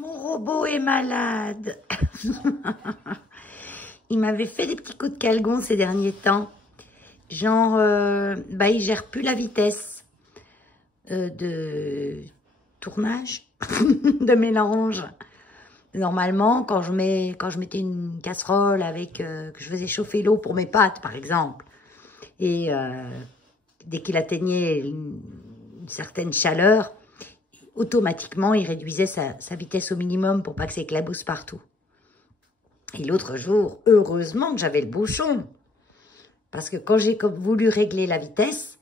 Mon robot est malade. Il m'avait fait des petits coups de calgon ces derniers temps. Genre, il gère plus la vitesse de tournage, de mélange. Normalement, quand je mettais une casserole avec que je faisais chauffer l'eau pour mes pâtes, par exemple, et dès qu'il atteignait une certaine chaleur, automatiquement, il réduisait sa vitesse au minimum pour pas que ça éclabousse partout. Et l'autre jour, heureusement que j'avais le bouchon. Parce que quand j'ai voulu régler la vitesse,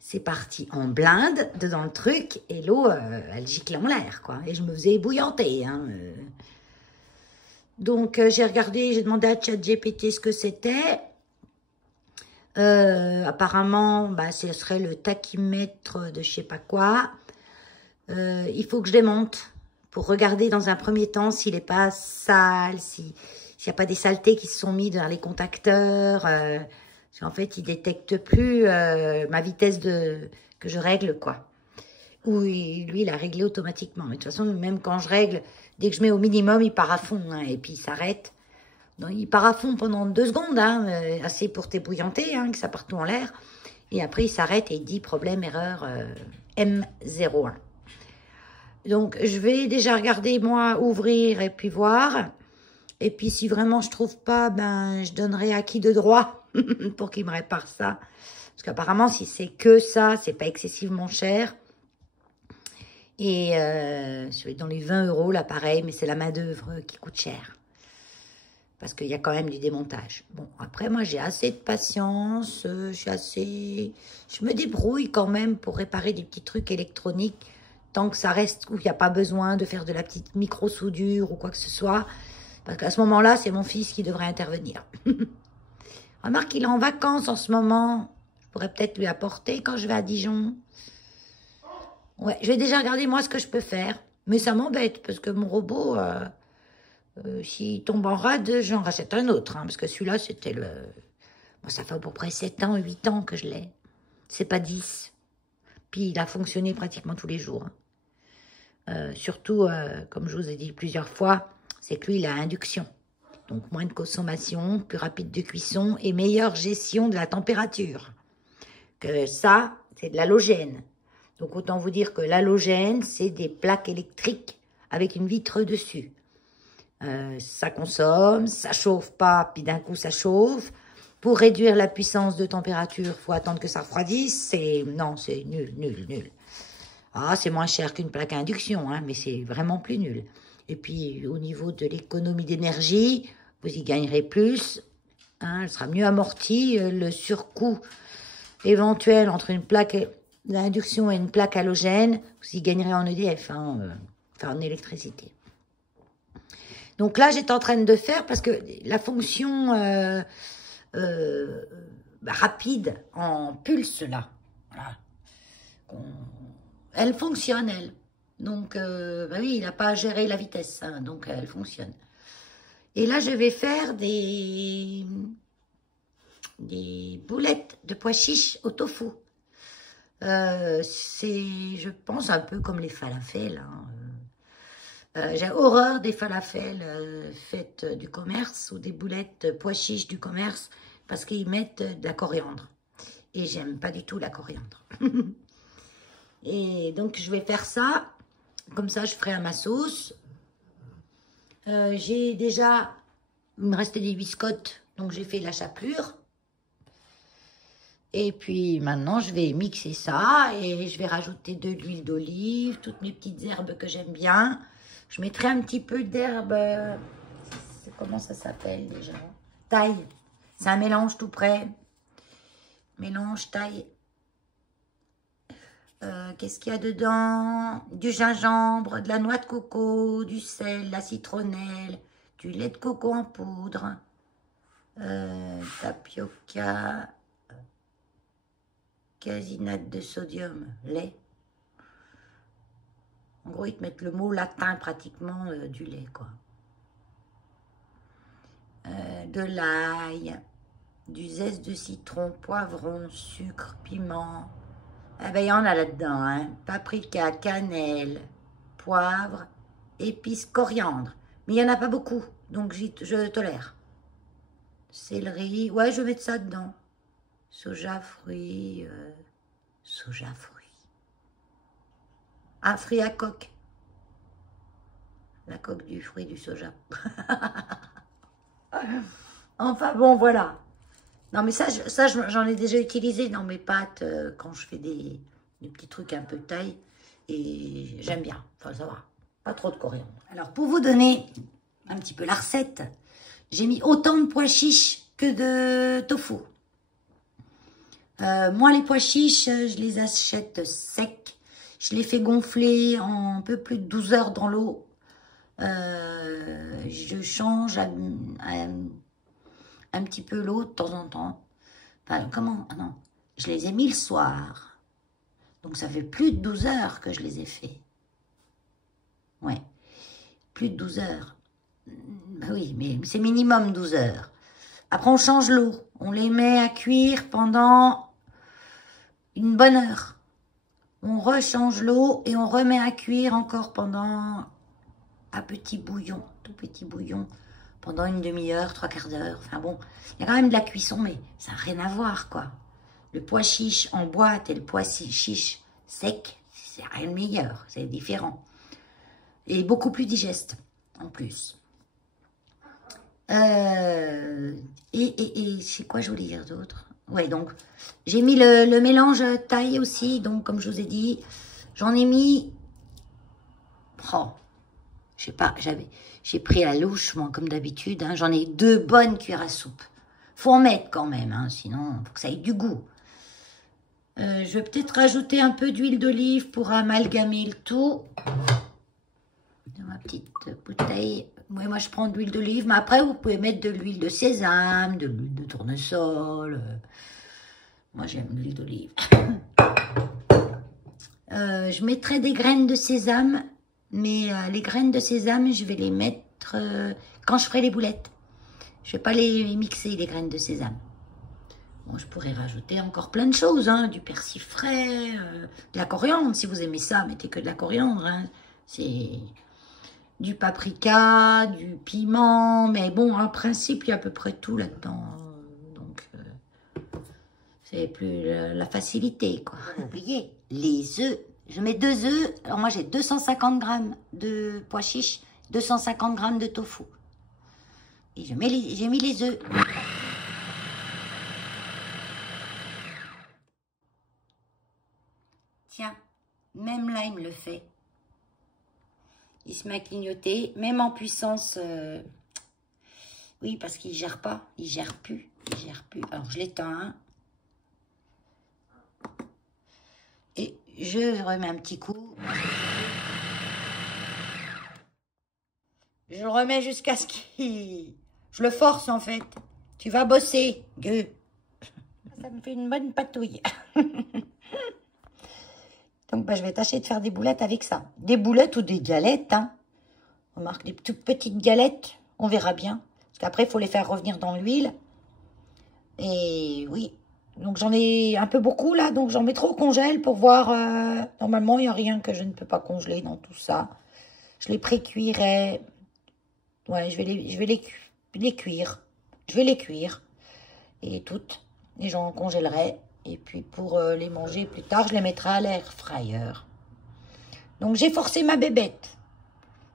c'est parti en blinde dans le truc et l'eau, elle giclait en l'air, quoi. Et je me faisais ébouillanter, hein. Donc, j'ai regardé, j'ai demandé à ChatGPT ce que c'était. Apparemment, ce serait le tachymètre de je sais pas quoi. Il faut que je démonte pour regarder dans un premier temps s'il n'est pas sale, s'il n'y a pas des saletés qui se sont mis dans les contacteurs. En fait, il détecte plus ma vitesse que je règle, quoi. Ou lui, il a réglé automatiquement. Mais de toute façon, même quand je règle, dès que je mets au minimum, il part à fond, hein, et puis il s'arrête. Il part à fond pendant 2 secondes, hein, assez pour t'ébouillanter, hein, que ça parte tout en l'air. Et après, il s'arrête et il dit problème, erreur M01. Donc, je vais déjà regarder, moi, ouvrir et puis voir. Et puis, si vraiment je trouve pas, je donnerai à qui de droit pour qu'il me répare ça. Parce qu'apparemment, si c'est que ça, c'est pas excessivement cher. Et je vais dans les 20 € l'appareil, mais c'est la main-d'œuvre qui coûte cher. Parce qu'il y a quand même du démontage. Bon, après, moi, j'ai assez de patience. Je me débrouille quand même pour réparer des petits trucs électroniques. Tant que ça reste où il n'y a pas besoin de faire de la petite micro-soudure ou quoi que ce soit. Parce qu'à ce moment-là, c'est mon fils qui devrait intervenir. Remarque, il est en vacances en ce moment. Je pourrais peut-être lui apporter quand je vais à Dijon. Ouais, je vais déjà regarder moi ce que je peux faire. Mais ça m'embête parce que mon robot, s'il tombe en rade, j'en rachète un autre. Hein, parce que celui-là, c'était le... Moi, ça fait à peu près 7 ans, 8 ans que je l'ai. C'est pas 10. Puis il a fonctionné pratiquement tous les jours. Hein. Surtout, comme je vous ai dit plusieurs fois, c'est que lui, il a induction. Donc, moins de consommation, plus rapide de cuisson et meilleure gestion de la température. Que ça, c'est de l'halogène. Donc, autant vous dire que l'halogène, c'est des plaques électriques avec une vitre dessus. Ça consomme, ça chauffe pas, puis d'un coup, ça chauffe. Pour réduire la puissance de température, il faut attendre que ça refroidisse. Non, c'est nul, nul, nul. Ah, c'est moins cher qu'une plaque à induction, hein, mais c'est vraiment plus nul. Et puis, au niveau de l'économie d'énergie, vous y gagnerez plus. Hein, elle sera mieux amortie. Le surcoût éventuel entre une plaque d'induction et une plaque halogène, vous y gagnerez en EDF, en électricité. Donc là, j'étais en train de faire, parce que la fonction rapide en pulse, là, voilà, elle fonctionne, elle. Donc, oui, il n'a pas à gérer la vitesse, hein, donc elle fonctionne. Et là, je vais faire des boulettes de pois chiches au tofu. C'est, je pense, un peu comme les falafels. Hein. J'ai horreur des falafels faites du commerce ou des boulettes pois chiches du commerce parce qu'ils mettent de la coriandre. Et j'aime pas du tout la coriandre. Et donc, je vais faire ça. Comme ça, je ferai à ma sauce. J'ai déjà... Il me restait des biscottes, donc j'ai fait la chapelure. Et puis, maintenant, je vais mixer ça et je vais rajouter de l'huile d'olive, toutes mes petites herbes que j'aime bien. Je mettrai un petit peu d'herbe... comment ça s'appelle déjà? Thaï. C'est un mélange tout prêt. Mélange thaï. Qu'est-ce qu'il y a dedans? Du gingembre, de la noix de coco, du sel, la citronnelle, du lait de coco en poudre, tapioca, casinate de sodium, lait. En gros, ils te mettent le mot latin pratiquement du lait, quoi. De l'ail, du zeste de citron, poivron, sucre, piment. Eh ben, il y en a là-dedans, hein. Paprika, cannelle, poivre épices, coriandre. Mais il n'y en a pas beaucoup, donc je tolère. Céleri, ouais, je vais mettre ça dedans. Soja, fruits, soja, fruits. Ah, fruits à coque. La coque du fruit du soja. Enfin bon, voilà. Non, mais ça j'en ai déjà utilisé dans mes pâtes quand je fais des petits trucs un peu de taille. Et j'aime bien. Enfin, ça va. Pas trop de coriandre. Alors, pour vous donner un petit peu la recette, j'ai mis autant de pois chiches que de tofu. Moi, les pois chiches, je les achète secs. Je les fais gonfler en un peu plus de 12 heures dans l'eau. Je change un petit peu l'eau de temps en temps. Enfin, comment? Ah non, je les ai mis le soir. Donc, ça fait plus de 12 heures que je les ai faits. Ouais, plus de 12 heures. Ben oui, mais c'est minimum 12 heures. Après, on change l'eau. On les met à cuire pendant une bonne heure. On rechange l'eau et on remet à cuire encore pendant un petit bouillon, tout petit bouillon, pendant une demi-heure, 3/4 d'heure. Enfin bon, il y a quand même de la cuisson, mais ça n'a rien à voir, quoi. Le pois chiche en boîte et le pois chiche sec, c'est rien de meilleur, c'est différent. Et beaucoup plus digeste, en plus. Et c'est quoi je voulais dire d'autre? Ouais, donc, j'ai mis le mélange taille aussi, donc comme je vous ai dit, j'en ai mis... Oh, je sais pas, j'ai pris à louche, moi, comme d'habitude, hein, j'en ai 2 bonnes cuillères à soupe. Faut en mettre quand même, hein, sinon, faut que ça ait du goût. Je vais peut-être rajouter un peu d'huile d'olive pour amalgamer le tout. Dans ma petite bouteille. Ouais, moi, je prends de l'huile d'olive, mais après, vous pouvez mettre de l'huile de sésame, de l'huile de tournesol. Moi, j'aime l'huile d'olive. Je mettrai des graines de sésame, mais les graines de sésame, je vais les mettre quand je ferai les boulettes. Je ne vais pas les mixer, les graines de sésame. Bon, je pourrais rajouter encore plein de choses, hein, du persil frais, de la coriandre. Si vous aimez ça, mettez que de la coriandre. Hein. C'est du paprika, du piment. Mais bon, en principe, il y a à peu près tout là-dedans. Donc, c'est plus la facilité, quoi. Oubliez, les œufs. Je mets 2 œufs. Alors moi, j'ai 250 grammes de pois chiches, 250 grammes de tofu. Et j'ai mis les œufs. Tiens, même là, il me le fait. Il se met à clignoter, même en puissance. Oui, parce qu'il ne gère pas. Il ne gère plus. Il gère plus. Alors, je l'éteins. Et je remets un petit coup. Je le remets jusqu'à ce qu'il... Je le force, en fait. Tu vas bosser, gueux. Ça me fait une bonne patouille. Donc, bah, je vais tâcher de faire des boulettes avec ça. Des boulettes ou des galettes, hein. Remarque, des toutes petites galettes. On verra bien. Parce qu'après, il faut les faire revenir dans l'huile. Et oui. Donc, j'en ai un peu beaucoup, là. Donc, j'en mets trop au congèle pour voir. Normalement, il n'y a rien que je ne peux pas congeler dans tout ça. Je les pré-cuirai. Ouais, je vais les cuire. Je vais les cuire. Et toutes. Et j'en congèlerai. Et puis, pour les manger plus tard, je les mettrai à l'air fryer. Donc, j'ai forcé ma bébête.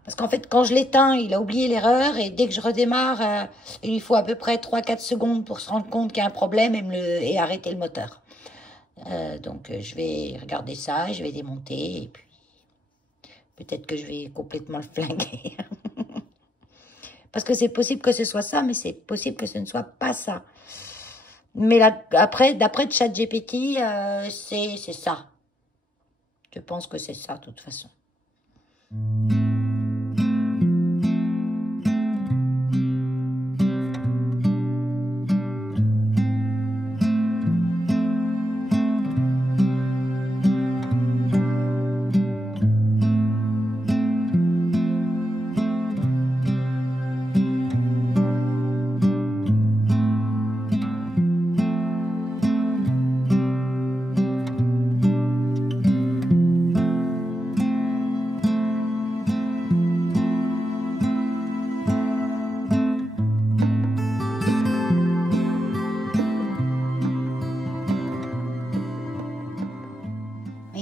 Parce qu'en fait, quand je l'éteins, il a oublié l'erreur. Et dès que je redémarre, il lui faut à peu près 3-4 secondes pour se rendre compte qu'il y a un problème et arrêter le moteur. Donc, je vais regarder ça, je vais démonter. Et puis, peut-être que je vais complètement le flinguer. Parce que c'est possible que ce soit ça, mais c'est possible que ce ne soit pas ça. Mais là, après, d'après ChatGPT, c'est ça. Je pense que c'est ça, de toute façon.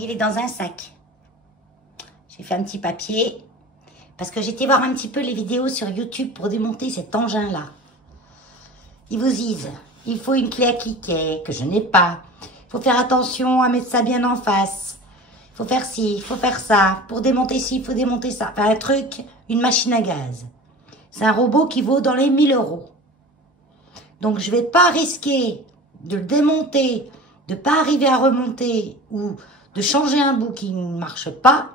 il est dans un sac. J'ai fait un petit papier. Parce que j'étais voir un petit peu les vidéos sur YouTube pour démonter cet engin-là. Ils vous disent, il faut une clé à cliquet, que je n'ai pas. Il faut faire attention à mettre ça bien en face. Il faut faire ci, il faut faire ça. Pour démonter ci, il faut démonter ça. Enfin, un truc, une machine à gaz. C'est un robot qui vaut dans les 1000 €. Donc, je ne vais pas risquer de le démonter, de ne pas arriver à remonter ou de changer un bout qui ne marche pas.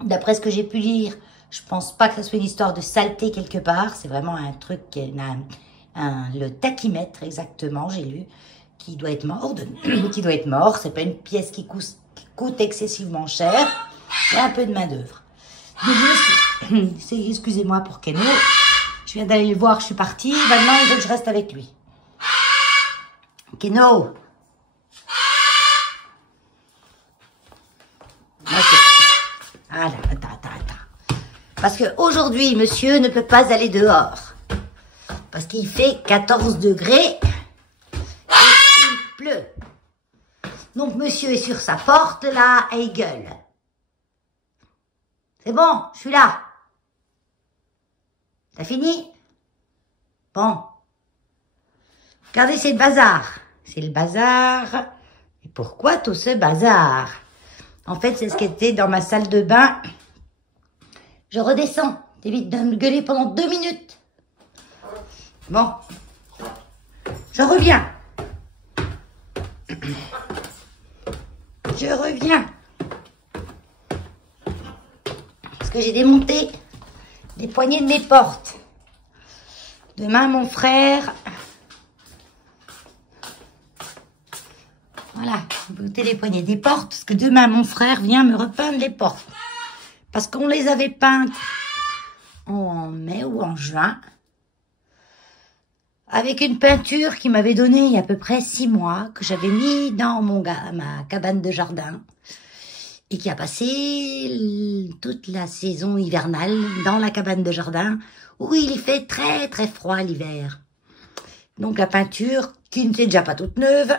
D'après ce que j'ai pu lire, je pense pas que ce soit une histoire de saleté quelque part. C'est vraiment un truc, le tachymètre exactement, j'ai lu, qui doit être mort. Qui doit être mort. C'est pas une pièce qui coûte excessivement cher. Il y a un peu de main d'œuvre. Excusez-moi pour Keno. Je viens d'aller le voir, je suis partie. Maintenant, il veut que je reste avec lui. Keno. Voilà, attends. Parce qu'aujourd'hui, monsieur ne peut pas aller dehors. Parce qu'il fait 14 degrés et il pleut. Donc, monsieur est sur sa porte, là, et il gueule. C'est bon, je suis là. T'as fini? Bon. Regardez, c'est le bazar. C'est le bazar. Et pourquoi tout ce bazar? En fait, c'est ce qui était dans ma salle de bain. Je redescends. T'évites de me gueuler pendant 2 minutes. Bon. Je reviens. Je reviens. Parce que j'ai démonté les poignées de mes portes. Demain, mon frère... Voilà, monter les poignées des portes, parce que demain, mon frère vient me repeindre les portes. Parce qu'on les avait peintes en mai ou en juin, avec une peinture qu'il m'avait donnée il y a à peu près 6 mois, que j'avais mis dans ma cabane de jardin, et qui a passé toute la saison hivernale dans la cabane de jardin, où il fait très très froid l'hiver. Donc la peinture, qui n'était déjà pas toute neuve,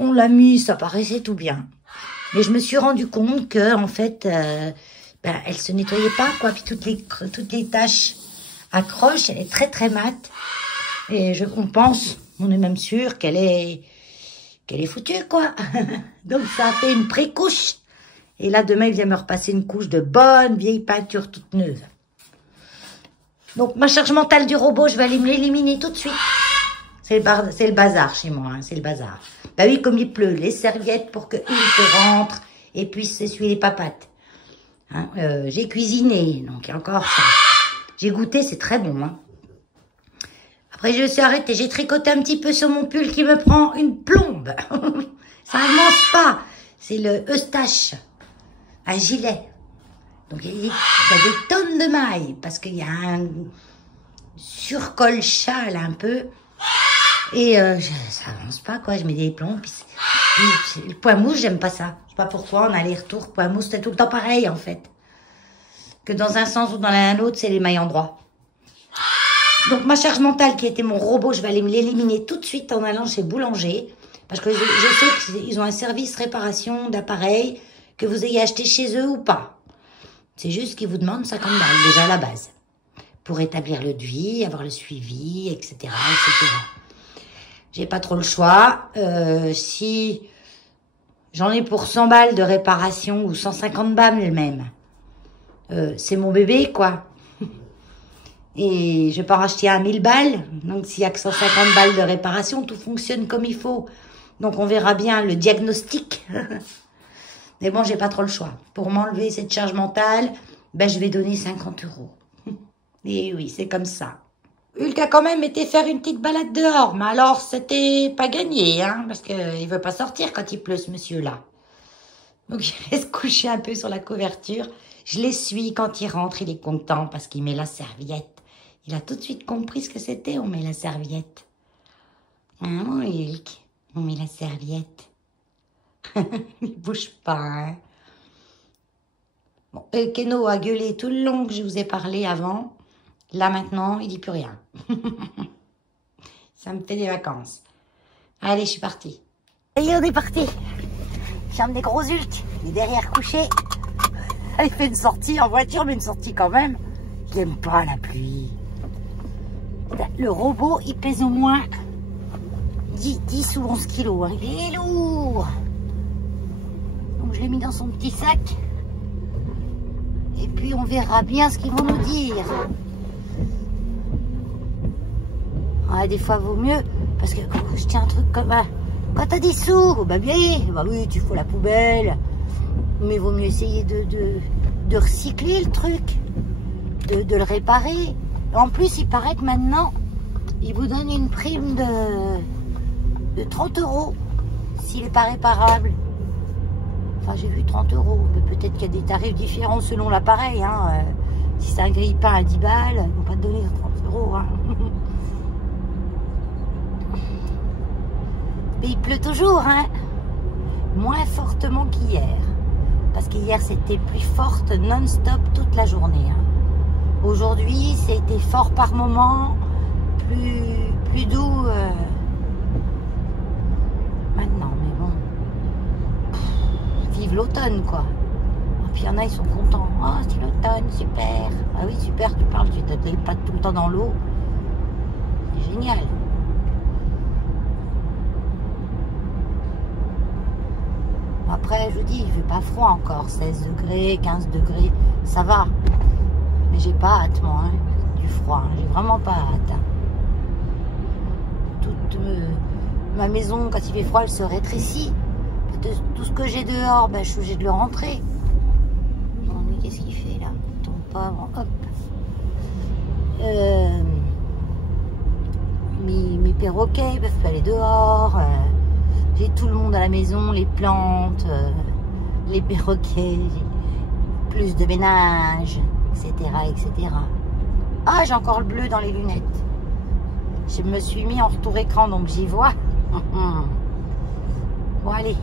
on l'a mis, ça paraissait tout bien. Mais je me suis rendu compte que, en fait, elle se nettoyait pas, quoi. Puis toutes les taches accrochent, elle est très très mate. Et on pense, on est même sûr qu'elle est foutue, quoi. Donc ça a fait une pré-couche. Et là, demain, il vient me repasser une couche de bonne vieille peinture toute neuve. Donc ma charge mentale du robot, je vais aller me l'éliminer tout de suite. C'est le bazar chez moi, hein, c'est le bazar. Bah oui, comme il pleut, les serviettes pour qu'il se rentre et puisse s'essuyer les papates. Hein, j'ai cuisiné, donc il y a encore ça. J'ai goûté, c'est très bon. Hein. Après, je me suis arrêtée, j'ai tricoté un petit peu sur mon pull qui me prend une plombe. Ça n'avance pas. C'est le Eustache, un gilet. Donc il y a des tonnes de mailles parce qu'il y a un surcol châle un peu. Et ça avance pas, quoi. Je mets des plombs. Puis le point mousse, j'aime pas ça. Je sais pas pour toi, on a aller-retour. Point mousse, c'est tout le temps pareil, en fait. Que dans un sens ou dans un autre, c'est les mailles endroit. Donc, ma charge mentale, qui était mon robot, je vais aller me l'éliminer tout de suite en allant chez Boulanger. Parce que je sais qu'ils ont un service réparation d'appareils, que vous ayez acheté chez eux ou pas. C'est juste qu'ils vous demandent 50 balles, déjà à la base. Pour établir le devis, avoir le suivi, etc., etc. J'ai pas trop le choix. Si j'en ai pour 100 balles de réparation ou 150 balles même, c'est mon bébé, quoi. Et je vais pas en racheter à 1000 balles. Donc, s'il y a que 150 balles de réparation, tout fonctionne comme il faut. Donc, on verra bien le diagnostic. Mais bon, j'ai pas trop le choix. Pour m'enlever cette charge mentale, ben, je vais donner 50 €. Et oui, c'est comme ça. Hulk a quand même été faire une petite balade dehors, mais alors c'était pas gagné, hein, parce qu'il veut pas sortir quand il pleut, ce monsieur-là. Donc il reste couché un peu sur la couverture. Je l'essuie quand il rentre, il est content parce qu'il met la serviette. Il a tout de suite compris ce que c'était, on met la serviette. Hein, mon Hulk, on met la serviette. Il bouge pas, hein. Bon, Keno a gueulé tout le long que je vous ai parlé avant. Là, maintenant, il dit plus rien. Ça me fait des vacances. Allez, je suis partie. Et on est parti. Chambre des gros ultes. Il est derrière couché. Elle fait une sortie en voiture, mais une sortie quand même. Je n'aime pas la pluie. Le robot, il pèse au moins 10 ou 11 kilos. Hein. Il est lourd. Donc je l'ai mis dans son petit sac. Et puis on verra bien ce qu'ils vont nous dire. Ouais, des fois vaut mieux. Parce que quand je tiens un truc comme... Quand t'as des sous, bah bien, bah oui, tu fous la poubelle. Mais il vaut mieux essayer de recycler le truc. De le réparer. En plus, il paraît que maintenant, ils vous donnent une prime de 30 € s'il n'est pas réparable. Enfin, j'ai vu 30 €. Mais peut-être qu'il y a des tarifs différents selon l'appareil. Hein. Si c'est un grille-pain à 10 balles, ils ne vont pas te donner 30 €. Hein. Mais il pleut toujours, hein. Moins fortement qu'hier. Parce qu'hier, c'était pluie forte non-stop toute la journée. Hein. Aujourd'hui, c'était fort par moment, plus doux maintenant, mais bon. Vive l'automne, quoi. Et puis il y en a, ils sont contents. Oh, c'est l'automne, super. Ah oui, super, tu parles, tu t'es pas tout le temps dans l'eau. C'est génial. Après, je vous dis, il fait pas froid encore, 16 degrés, 15 degrés, ça va. Mais j'ai pas hâte, moi, hein, du froid. J'ai vraiment pas hâte. Hein. Toute ma maison, quand il fait froid, elle se rétrécit. Tout ce que j'ai dehors, ben, je suis obligée de le rentrer. Bon, mais qu'est-ce qu'il fait là? Il tombe pas avant. Hop. Mes perroquets, ils peuvent aller dehors. J'ai tout le monde à la maison, les plantes, les perroquets, plus de ménage, etc., etc. Ah, j'ai encore le bleu dans les lunettes. Je me suis mis en retour écran, donc j'y vois. Bon, allez.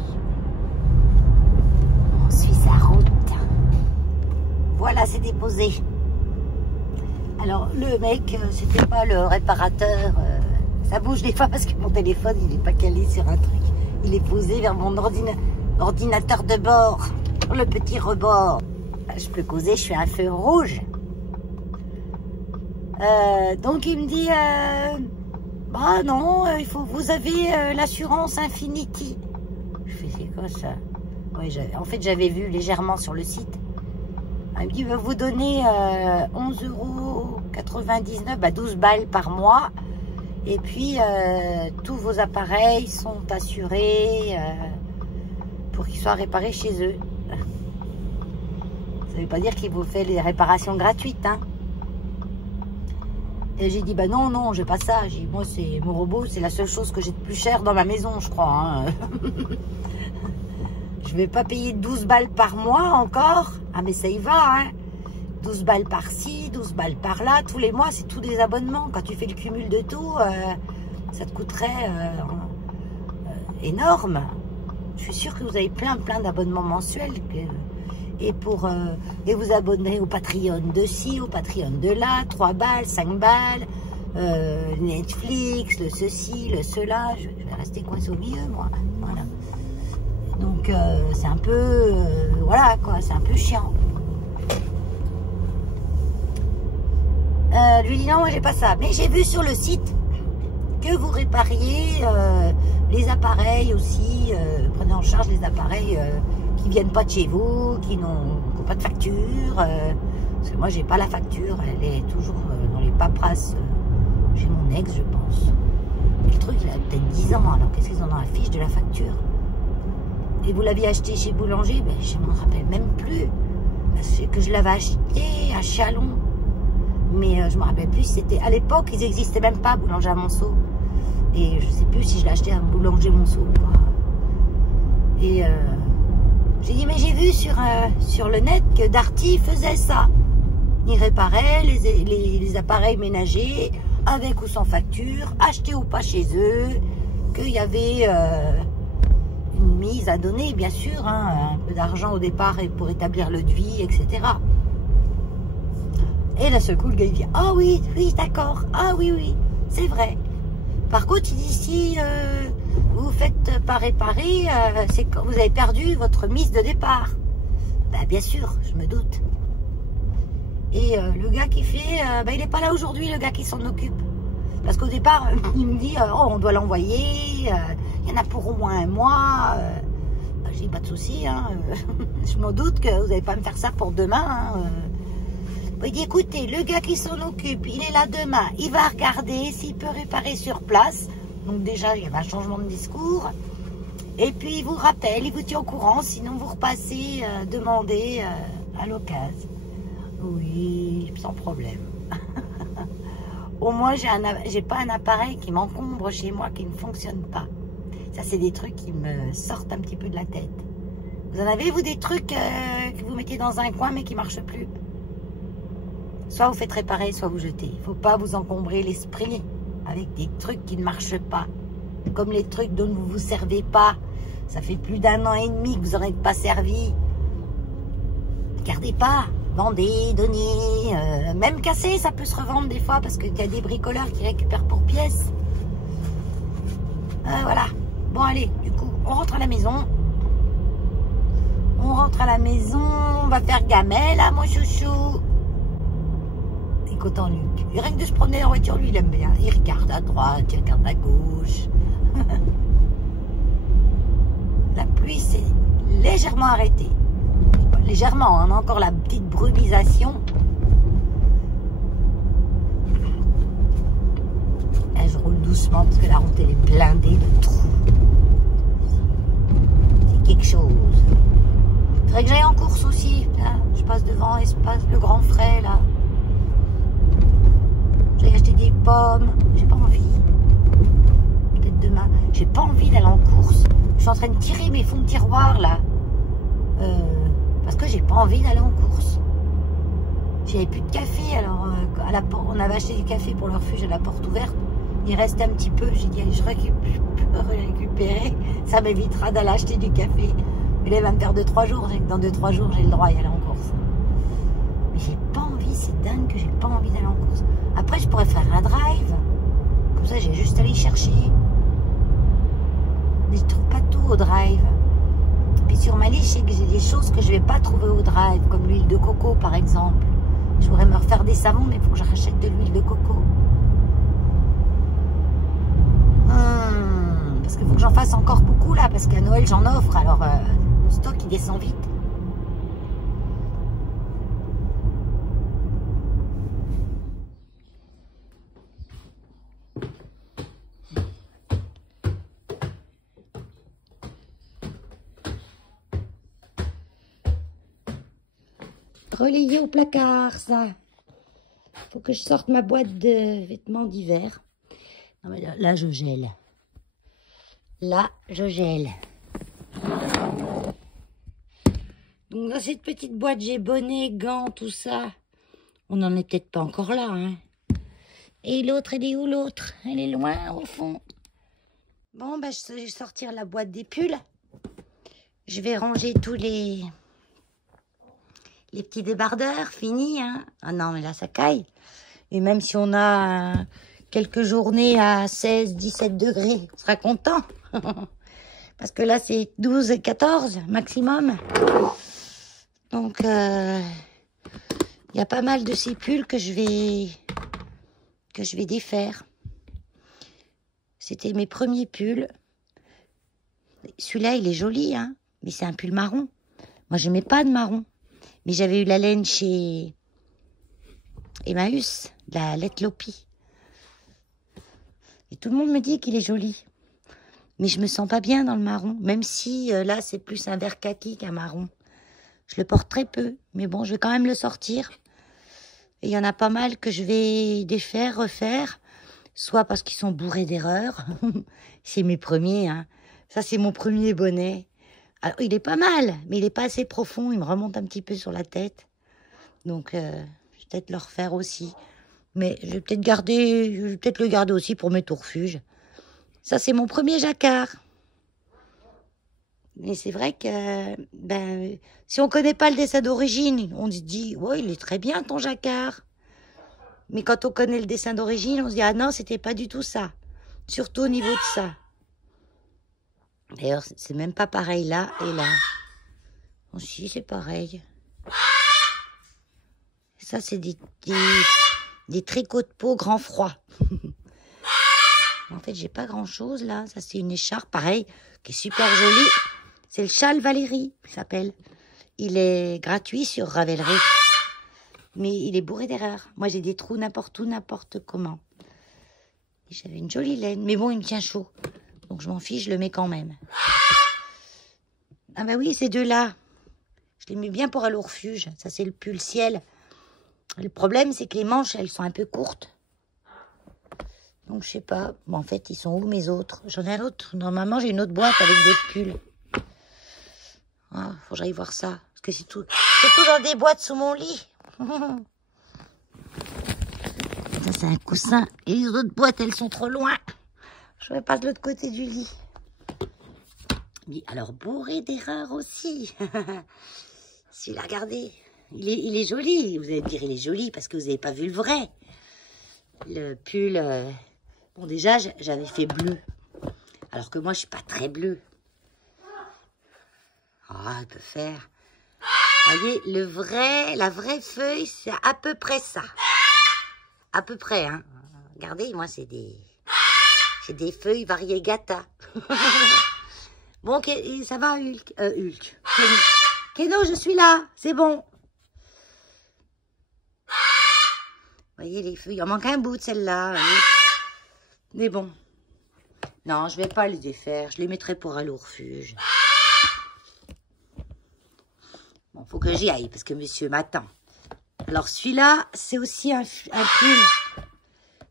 On suit sa route. Voilà, c'est déposé. Alors, le mec, c'était pas le réparateur. Ça bouge des fois parce que mon téléphone, il n'est pas calé sur un truc. Il est posé vers mon ordinateur de bord, le petit rebord. Je peux causer, je suis un feu rouge. Donc il me dit, bah non, vous avez l'assurance Infinity. Je fais, c'est quoi ça? Ouais, en fait, j'avais vu légèrement sur le site. Il me dit, vous donnez 11,99 €, bah 12 balles par mois. Et puis, tous vos appareils sont assurés pour qu'ils soient réparés chez eux. Ça ne veut pas dire qu'ils vous font les réparations gratuites. Hein. Et j'ai dit, bah non, non, j'ai pas ça. J'ai dit, moi, c'est mon robot, c'est la seule chose que j'ai de plus cher dans ma maison, je crois. Hein. Je vais pas payer 12 balles par mois encore. Ah, mais ça y va, hein. 12 balles par-ci, 12 balles par-là, tous les mois, c'est tous des abonnements. Quand tu fais le cumul de tout, ça te coûterait énorme. Je suis sûre que vous avez plein d'abonnements mensuels. Et vous abonnerez au Patreon de ci, au Patreon de là, 3 balles, 5 balles, Netflix, le ceci, le cela. Je vais rester coincé au milieu, moi. Voilà. Donc, c'est un peu... voilà, quoi, c'est un peu chiant. Je lui dis non, moi j'ai pas ça. Mais j'ai vu sur le site que vous répariez les appareils aussi. Prenez en charge les appareils qui viennent pas de chez vous, qui n'ont pas de facture. Parce que moi j'ai pas la facture, elle est toujours dans les paperasses chez mon ex, je pense. Et le truc, il a peut-être 10 ans, alors qu'est-ce qu'ils en ont à fiche de la facture? Et vous l'aviez acheté chez Boulanger? Ben, je ne me rappelle même plus. Parce que je l'avais acheté à Chalon. Mais je me rappelle plus, c'était à l'époque, ils n'existaient même pas, Boulanger à Monceau. Et je sais plus si je l'ai acheté à Boulanger Monceau ou pas. Et j'ai dit, mais j'ai vu sur le net que Darty faisait ça. Il réparait les appareils ménagers, avec ou sans facture, achetés ou pas chez eux, qu'il y avait une mise à donner, bien sûr, hein, un peu d'argent au départ pour établir le devis, etc. Et d'un seul coup, le gars il dit, ah oui, oui, d'accord, ah oui, oui, c'est vrai. Par contre, il dit si vous faites pas réparer, c'est que vous avez perdu votre mise de départ. Ben, bien sûr, je me doute. Et le gars qui fait, il n'est pas là aujourd'hui, le gars qui s'en occupe. Parce qu'au départ, il me dit, oh, on doit l'envoyer, il y en a pour au moins un mois. Je dis, pas de souci, hein, je m'en doute que vous n'allez pas me faire ça pour demain. Hein, Il dit, écoutez, le gars qui s'en occupe, il est là demain, il va regarder s'il peut réparer sur place. Donc déjà, il y avait un changement de discours. Et puis, il vous rappelle, il vous tient au courant, sinon vous repassez, demandez à l'occasion. Oui, sans problème. Au moins, j'ai pas un appareil qui m'encombre chez moi, qui ne fonctionne pas. Ça, c'est des trucs qui me sortent un petit peu de la tête. Vous en avez, vous, des trucs que vous mettez dans un coin, mais qui ne marchent plus? Soit vous faites réparer, soit vous jetez. Il ne faut pas vous encombrer l'esprit avec des trucs qui ne marchent pas. Comme les trucs dont vous ne vous servez pas. Ça fait plus d'1 an et demi que vous n'en êtes pas servi. Gardez pas. Vendez, donnez. Même cassé, ça peut se revendre des fois parce qu'il y a des bricoleurs qui récupèrent pour pièces. Voilà. Bon, allez, du coup, on rentre à la maison. On rentre à la maison. On va faire gamelle à mon chouchou. Il est content, Luc. Et rien que de se promener en voiture, lui, il aime bien. Il regarde à droite, il regarde à gauche. La pluie s'est légèrement arrêtée. Légèrement, on a encore la petite brumisation. Là, je roule doucement parce que la route elle est blindée de trous. C'est quelque chose. Il faudrait que j'aille en course aussi. Là, je passe devant espace le Grand Frais là. J'ai acheté des pommes. J'ai pas envie. Peut-être demain. J'ai pas envie d'aller en course. Je suis en train de tirer mes fonds de tiroir là. Parce que j'ai pas envie d'aller en course. J'avais plus de café, alors on avait acheté du café pour le refuge à la porte ouverte. Il reste un petit peu, j'ai dit allez, je récupérer, ça m'évitera d'aller acheter du café. Mais là il va me faire 2-3 jours, dans 2-3 jours j'ai le droit d'y aller en course. Mais j'ai pas envie, c'est dingue que j'ai pas envie d'aller en course. Après je pourrais faire un drive, comme ça j'ai juste à aller chercher. Mais je trouve pas tout au drive. Puis sur ma liste, je sais que j'ai des choses que je vais pas trouver au drive, comme l'huile de coco par exemple. Je voudrais me refaire des savons, mais il faut que je rachète de l'huile de coco. Parce qu'il faut que j'en fasse encore beaucoup là, parce qu'à Noël j'en offre, alors le stock il descend vite. Relayé au placard, ça. Faut que je sorte ma boîte de vêtements d'hiver. Non mais là, je gèle. Là, je gèle. Donc dans cette petite boîte, j'ai bonnet, gants, tout ça. On n'en est peut-être pas encore là, hein. Et l'autre, elle est où l'autre? Elle est loin, au fond. Bon, ben, je vais sortir la boîte des pulls. Je vais ranger tous les petits débardeurs, finis, hein. Ah non, mais là, ça caille. Et même si on a quelques journées à 16, 17 degrés, on sera content. Parce que là, c'est 12 et 14 maximum. Donc, il y a pas mal de ces pulls que je vais défaire. C'était mes premiers pulls. Celui-là, il est joli, hein. Mais c'est un pull marron. Moi, je n'aimais pas de marron. Mais j'avais eu la laine chez Emmaüs, la Letlopi. Et tout le monde me dit qu'il est joli. Mais je me sens pas bien dans le marron. Même si là, c'est plus un vert kaki qu'un marron. Je le porte très peu. Mais bon, je vais quand même le sortir. Et il y en a pas mal que je vais défaire, refaire. Soit parce qu'ils sont bourrés d'erreurs. C'est mes premiers, hein. Ça, c'est mon premier bonnet. Alors, il est pas mal, mais il n'est pas assez profond. Il me remonte un petit peu sur la tête. Donc, je vais peut-être le refaire aussi. Mais je vais peut-être le garder aussi pour mes tourfuges. Ça, c'est mon premier jacquard. Mais c'est vrai que, ben, si on ne connaît pas le dessin d'origine, on se dit, ouais, il est très bien ton jacquard. Mais quand on connaît le dessin d'origine, on se dit, ah non, c'était pas du tout ça. Surtout au niveau de ça. D'ailleurs, c'est même pas pareil là et là. Bon, si, c'est pareil. Ça, c'est des tricots de peau grand froid. En fait, j'ai pas grand-chose là. Ça, c'est une écharpe, pareil, qui est super jolie. C'est le châle Valérie, il s'appelle. Il est gratuit sur Ravelry. Mais il est bourré d'erreurs. Moi, j'ai des trous n'importe où, n'importe comment. J'avais une jolie laine. Mais bon, il me tient chaud. Donc, je m'en fiche, je le mets quand même. Ah bah oui, ces deux-là. Je les mets bien pour aller au refuge. Ça, c'est le pull ciel. Le problème, c'est que les manches, elles sont un peu courtes. Donc, je sais pas. Bon, en fait, ils sont où mes autres? J'en ai un autre. Normalement, j'ai une autre boîte avec d'autres pulls. Ah, faut que j'aille voir ça. Parce que c'est tout dans des boîtes sous mon lit. Ça, c'est un coussin. Et les autres boîtes, elles sont trop loin. Je vais pas de l'autre côté du lit. Mais alors, bourré d'erreurs aussi. Celui-là, regardez. Il est joli. Vous allez me dire, il est joli parce que vous n'avez pas vu le vrai. Le pull... Bon, déjà, j'avais fait bleu. Alors que moi, je suis pas très bleu. Ah, il peut faire... Vous voyez, la vraie feuille, c'est à peu près ça. À peu près, hein. Regardez, moi, c'est des feuilles variegata. Bon, ça va, Hulk. Keno, je suis là. C'est bon. Vous voyez, les feuilles. Il en manque un bout de celle-là. Mais bon. Non, je vais pas les défaire. Je les mettrai pour aller au refuge. Bon, faut que j'y aille parce que monsieur m'attend. Alors, celui-là, c'est aussi un pull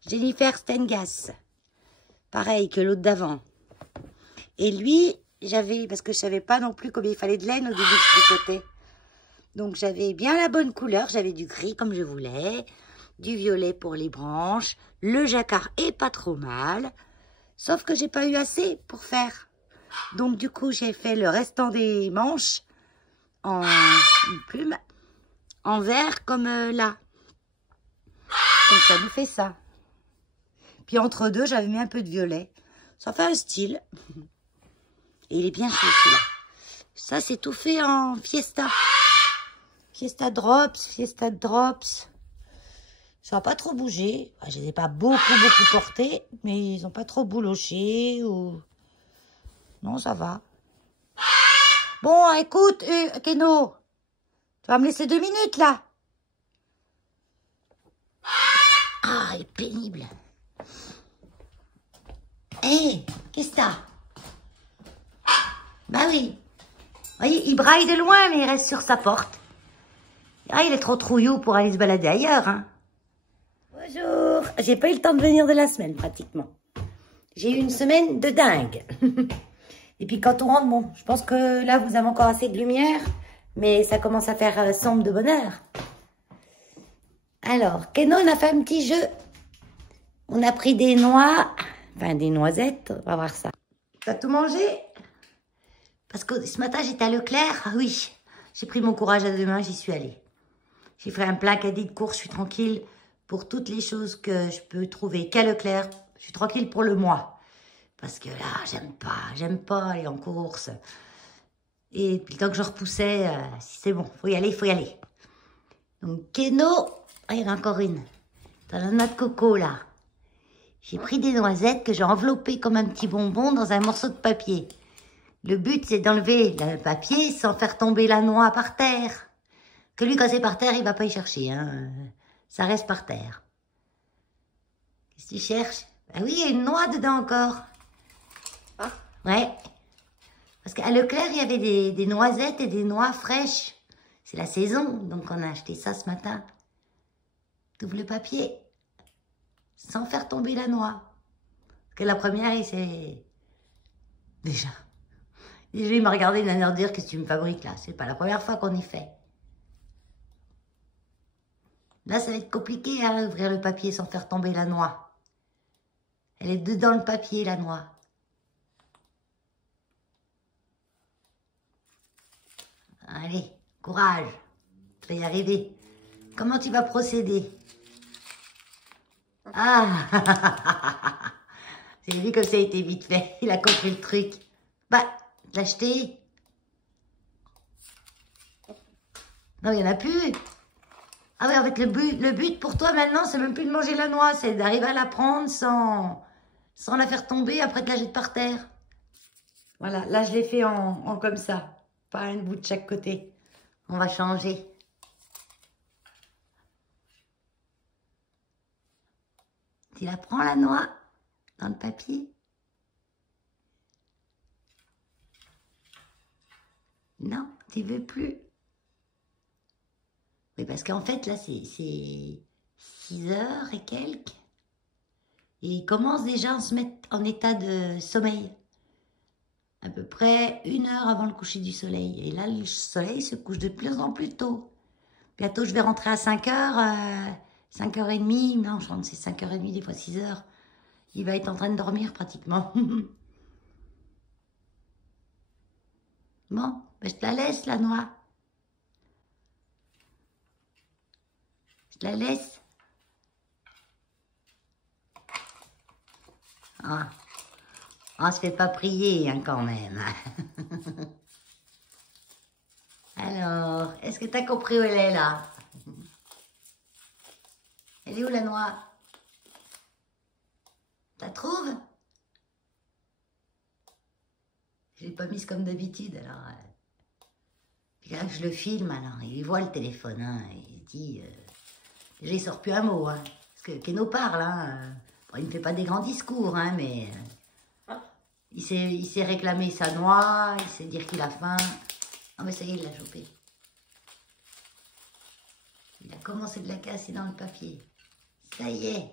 Jennifer Stengas. Pareil que l'autre d'avant. Et lui, parce que je savais pas non plus combien il fallait de laine au début que je tricotais. Donc, j'avais bien la bonne couleur. J'avais du gris comme je voulais, du violet pour les branches. Le jacquard est pas trop mal. Sauf que j'ai pas eu assez pour faire. Donc, du coup, j'ai fait le restant des manches en plume, en vert comme là. Donc ça nous fait ça. Puis entre deux, j'avais mis un peu de violet. Ça fait un style. Et il est bien fait celui-là. Ça, c'est tout fait en Fiesta. Fiesta Drops. Ça n'a pas trop bougé. Je les ai pas beaucoup portés, mais ils n'ont pas trop bouloché ou... Non, ça va. Bon, écoute, Keno, tu vas me laisser 2 minutes, là. Ah, il est pénible. Hé, qu'est-ce que t'as? Bah oui. Vous voyez, il braille de loin, mais il reste sur sa porte. Ah, il est trop trouillou pour aller se balader ailleurs, hein. Bonjour. J'ai pas eu le temps de venir de la semaine, pratiquement. J'ai eu une semaine de dingue. Et puis quand on rentre, bon, je pense que là, vous avez encore assez de lumière, mais ça commence à faire sombre de bonne heure. Alors, Keno, on a fait un petit jeu. On a pris des noix, enfin des noisettes, on va voir ça. T'as tout mangé? Parce que ce matin, j'étais à Leclerc. Ah oui, j'ai pris mon courage à deux mains, j'y suis allée. J'ai fait un plein caddie de course, je suis tranquille pour toutes les choses que je peux trouver qu'à Leclerc. Je suis tranquille pour le mois. Parce que là, j'aime pas aller en course. Et puis, tant que je repoussais, si c'est bon, faut y aller. Donc, Keno, il y en a encore une. Dans la noix de coco, là. J'ai pris des noisettes que j'ai enveloppées comme un petit bonbon dans un morceau de papier. Le but, c'est d'enlever le papier sans faire tomber la noix par terre. Que lui, quand c'est par terre, il va pas y chercher, hein. Ça reste par terre. Qu'est-ce que tu cherches? Ah oui, il y a une noix dedans encore. Ah. Ouais. Parce qu'à Leclerc, il y avait des noisettes et des noix fraîches. C'est la saison, donc on a acheté ça ce matin. T'ouvres le papier, sans faire tomber la noix. Parce que la première, il s'est... Déjà, il m'a regardé d'une manière de dire, qu'est-ce que tu me fabriques là? C'est pas la première fois qu'on y fait. Là, ça va être compliqué, hein, ouvrir le papier sans faire tomber la noix. Elle est dedans le papier, la noix. Allez, courage, tu vas y arriver. Comment tu vas procéder? Ah, Vous avez vu comme ça a été vite fait. Il a compris le truc. Bah, l'acheter. Non, il n'y en a plus. Ah oui, en fait, le but pour toi maintenant, c'est même plus de manger la noix, c'est d'arriver à la prendre sans la faire tomber, après de la jeter par terre. Voilà, là, je l'ai fait en comme ça. Pas un bout de chaque côté. On va changer. Tu la prends, la noix, dans le papier. Non, tu veux plus. Oui, parce qu'en fait, là, c'est 6 heures et quelques. Et il commence déjà à se mettre en état de sommeil. À peu près 1 heure avant le coucher du soleil. Et là, le soleil se couche de plus en plus tôt. Bientôt, je vais rentrer à 5 heures, 5h30. Non, je rentre, c'est 5h30, des fois 6 heures. Il va être en train de dormir pratiquement. Bon, ben, je te la laisse, la noix. Je te la laisse. Ah, on se fait pas prier hein, quand même. Alors, est-ce que tu as compris où elle est là? Elle est où la noix? Tu la trouves? Je l'ai pas mise comme d'habitude alors. Puis là je le filme alors, il voit le téléphone, hein, il dit... déjà il sort plus un mot, hein, parce que Keno parle, hein. Bon, il ne fait pas des grands discours, hein, mais... il sait réclamer sa noix, il sait dire qu'il a faim. Ah mais ça y est, il l'a chopé. Il a commencé de la casser dans le papier. Ça y est.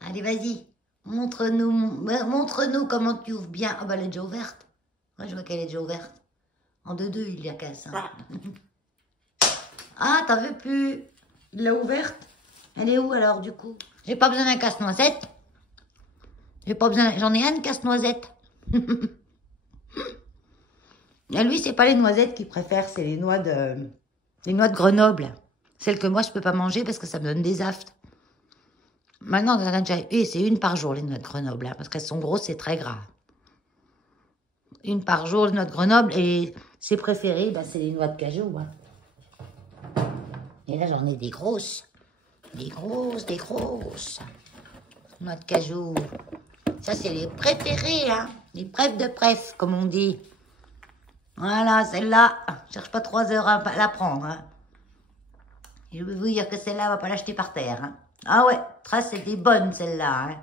Allez, vas-y. Montre-nous comment tu ouvres bien. Ah bah elle est déjà ouverte. Moi je vois qu'elle est déjà ouverte. En 2-2, il la casse. Hein. Ah, t'en veux plus? Il l'a ouverte? Elle est où alors du coup? J'ai pas besoin d'un casse-noisette. J'ai pas besoin. J'en ai un de casse-noisette. Lui, c'est pas les noisettes qu'il préfère, c'est les noix de Grenoble. Celles que moi, je peux pas manger parce que ça me donne des aftes. Maintenant, c'est 1 par jour, les noix de Grenoble, hein, parce qu'elles sont grosses, c'est très gras. 1 par jour, les noix de Grenoble, et ses préférées, ben, c'est les noix de cajou. Hein. Et là, j'en ai des grosses. Des grosses. Noix de cajou. Ça, c'est les préférées, hein. Les préf de préf, comme on dit. Voilà, celle-là, cherche pas 3 heures à la prendre. Hein. Je veux vous dire que celle-là, on va pas l'acheter par terre. Hein. Ah ouais, trace, c'est des bonnes, celle-là. Hein.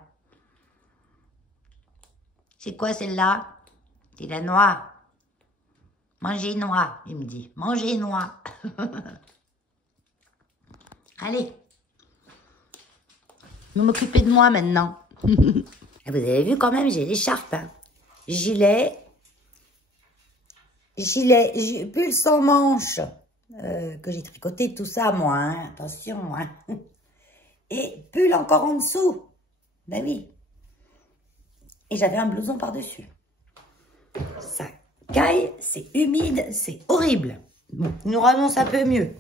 C'est quoi, celle-là? C'est la noix. Mangez noix, il me dit. Mangez noix. Allez. Je vais m'occuper de moi maintenant. Vous avez vu quand même, j'ai l'écharpe. Hein. Gilet, pull sans manche, que j'ai tricoté tout ça, moi, hein, attention, hein. Et pull encore en dessous, ben oui. Et j'avais un blouson par-dessus. Ça caille, c'est humide, c'est horrible. Bon, il nous annonce un peu mieux.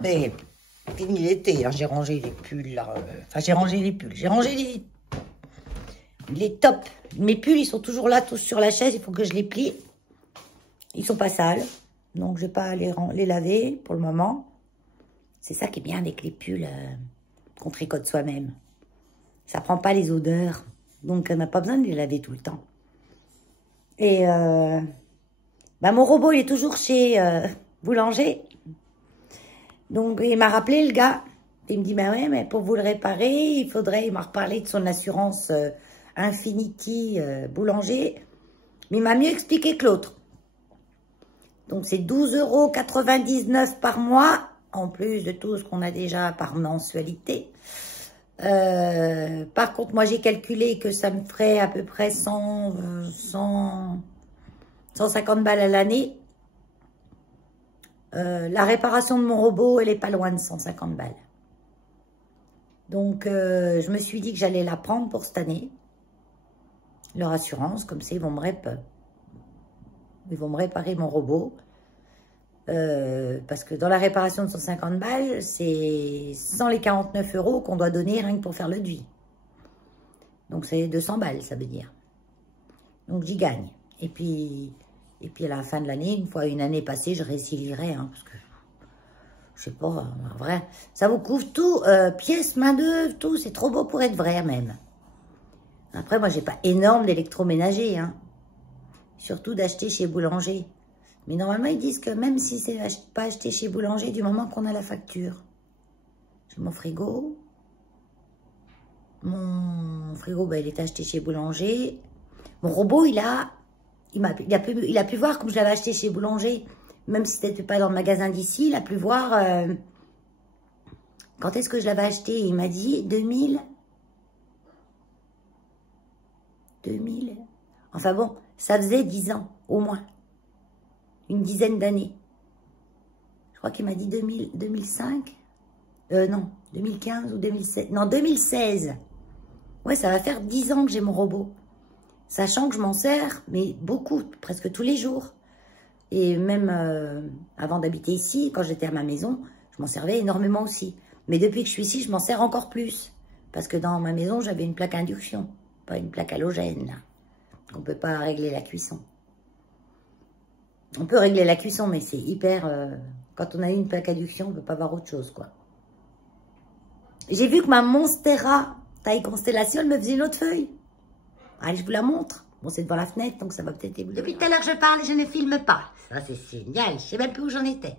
Mais, fini l'été, hein, j'ai rangé les pulls, là. Enfin, j'ai rangé les pulls, j'ai rangé les tops. Mes pulls, ils sont toujours là, tous sur la chaise, il faut que je les plie. Ils sont pas sales, donc je vais pas les laver pour le moment. C'est ça qui est bien avec les pulls qu'on tricote soi-même. Ça prend pas les odeurs, donc on n'a pas besoin de les laver tout le temps. Et bah, mon robot, il est toujours chez Boulanger. Donc il m'a rappelé le gars. Il me dit, bah ouais, mais pour vous le réparer, il m'a reparlé de son assurance Infinity Boulanger. Mais il m'a mieux expliqué que l'autre. Donc, c'est 12,99 € par mois, en plus de tout ce qu'on a déjà par mensualité. Par contre, moi, j'ai calculé que ça me ferait à peu près 150 balles à l'année. La réparation de mon robot, elle est pas loin de 150 balles. Donc, je me suis dit que j'allais la prendre pour cette année. Leur assurance, comme ça, ils vont me réparer mon robot. Parce que dans la réparation de 150 balles, c'est sans les 49 € qu'on doit donner rien que pour faire le devis. Donc c'est 200 balles, ça veut dire. Donc j'y gagne. Et puis à la fin de l'année, une fois une année passée, je résilierai, hein, parce que je sais pas, en vrai, ça vous couvre tout, pièces, main d'œuvre, tout, c'est trop beau pour être vrai même. Après, moi, j'ai pas énorme d'électroménager, hein. Surtout d'acheter chez Boulanger. Mais normalement, ils disent que même si c'est pas acheté chez Boulanger, du moment qu'on a la facture. J'ai mon frigo. Mon frigo, ben, il est acheté chez Boulanger. Mon robot, il a pu voir comme je l'avais acheté chez Boulanger. Même si c'était pas dans le magasin d'ici, il a pu voir quand est-ce que je l'avais acheté. Il m'a dit 2000. Enfin bon, ça faisait 10 ans, au moins. Une dizaine d'années. Je crois qu'il m'a dit 2005. Non, 2015 ou 2016. Non, 2016. Ouais, ça va faire 10 ans que j'ai mon robot. Sachant que je m'en sers, mais beaucoup, presque tous les jours. Et même avant d'habiter ici, quand j'étais à ma maison, je m'en servais énormément aussi. Mais depuis que je suis ici, je m'en sers encore plus. Parce que dans ma maison, j'avais une plaque induction, pas une plaque halogène, là. On ne peut pas régler la cuisson. On peut régler la cuisson, mais c'est hyper... quand on a eu une plaque induction, on ne peut pas voir autre chose, quoi. J'ai vu que ma Monstera taille constellation, elle me faisait une autre feuille. Allez, je vous la montre. Bon, c'est devant la fenêtre, donc ça va peut-être évoluer. Depuis tout à l'heure, je parle et je ne filme pas. Ça, c'est génial. Je ne sais même plus où j'en étais.